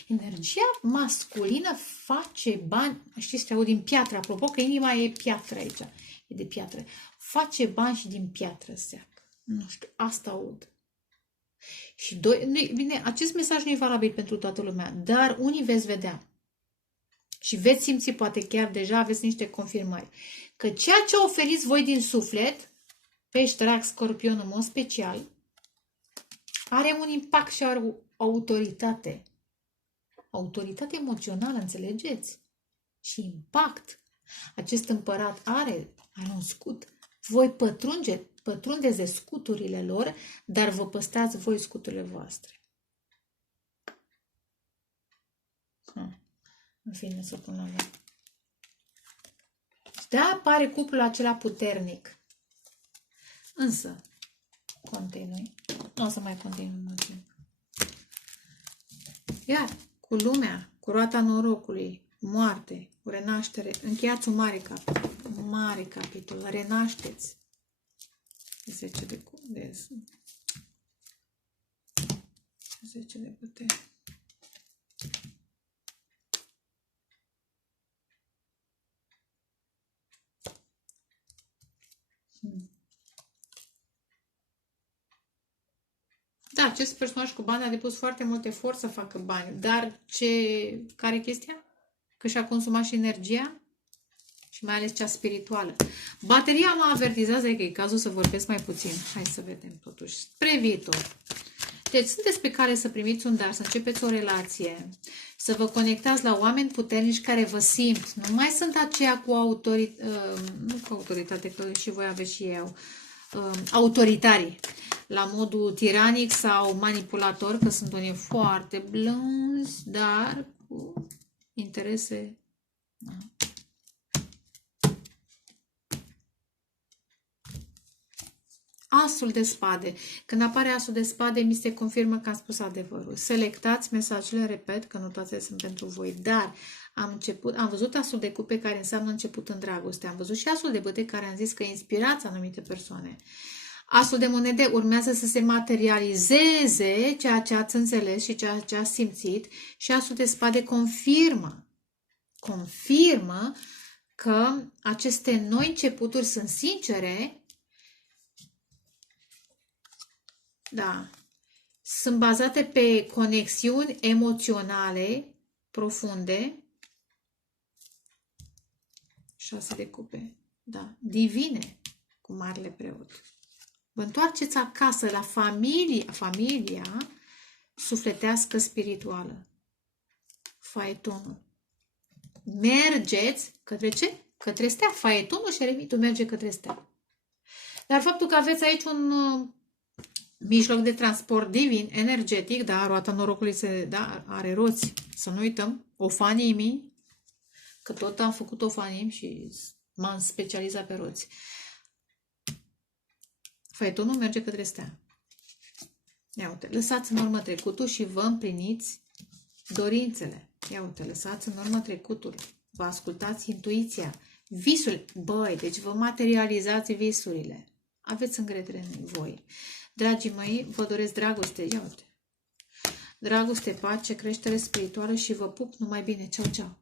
Energia masculină face bani, știți, te aud din piatră, apropo că inima e piatră aici, e de piatră. Face bani și din piatră seacă. Nu știu, asta aud. Și bine, acest mesaj nu e valabil pentru toată lumea, dar unii veți vedea și veți simți, poate chiar deja aveți niște confirmări, că ceea ce oferiți voi din suflet, pești, rac, scorpion în mod special, are un impact și are o autoritate. Autoritate emoțională, înțelegeți? Și impact. Acest împărat are un scut. Voi pătrundeți de scuturile lor, dar vă păstrați voi scuturile voastre. În fine, să pun la mea. De-aia apare cuplul acela puternic. Însă, continui. Nu o să mai continui mult timp. Iar cu lumea, cu roata norocului, moarte, cu renaștere, încheiați un mare capitol, renașteți. 10 de 10 de putere. Da, acest personaj cu bani a depus foarte mult efort să facă bani, dar care e chestia? Că și-a consumat și energia și mai ales cea spirituală. Bateria mă avertizează că e cazul să vorbesc mai puțin. Hai să vedem totuși. Spre viitor. Deci sunteți pe care să primiți un dar, să începeți o relație, să vă conectați la oameni puternici care vă simt. Nu mai sunt aceia cu nu cu autoritate, că și voi aveți și eu, autoritarii, la modul tiranic sau manipulator, că sunt unii foarte blânzi, dar cu interese. Asul de spade. Când apare asul de spade, mi se confirmă că am spus adevărul. Selectați mesajele, repet, că nu toate sunt pentru voi, dar am văzut asul de cupe care înseamnă început în dragoste. Am văzut și asul de băte care am zis că inspirați anumite persoane. Asul de monede urmează să se materializeze ceea ce ați înțeles și ceea ce ați simțit și asul de spade confirmă că aceste noi începuturi sunt sincere. Da. Sunt bazate pe conexiuni emoționale profunde. 6 de cupe. Da. Divine, cu marele preot. Vă întoarceți acasă la familia sufletească spirituală. Faetonul. Mergeți către ce? Către stea. Faetonul și eremitul merge către stea. Dar faptul că aveți aici un mijloc de transport divin, energetic, da, roata norocului are roți, să nu uităm, ofanimii, că tot am făcut ofanim și m-am specializat pe roți. Faetonul merge către stea. Ia uite, lăsați în urmă trecutul și vă împliniți dorințele. Ia uite, lăsați în urmă trecutul, vă ascultați intuiția, visul, băi, deci vă materializați visurile. Aveți încredere în voi. Dragii mei, vă doresc dragoste. Ia uite. Dragoste, pace, creștere spirituală și vă pup numai bine. Ceau, ceau.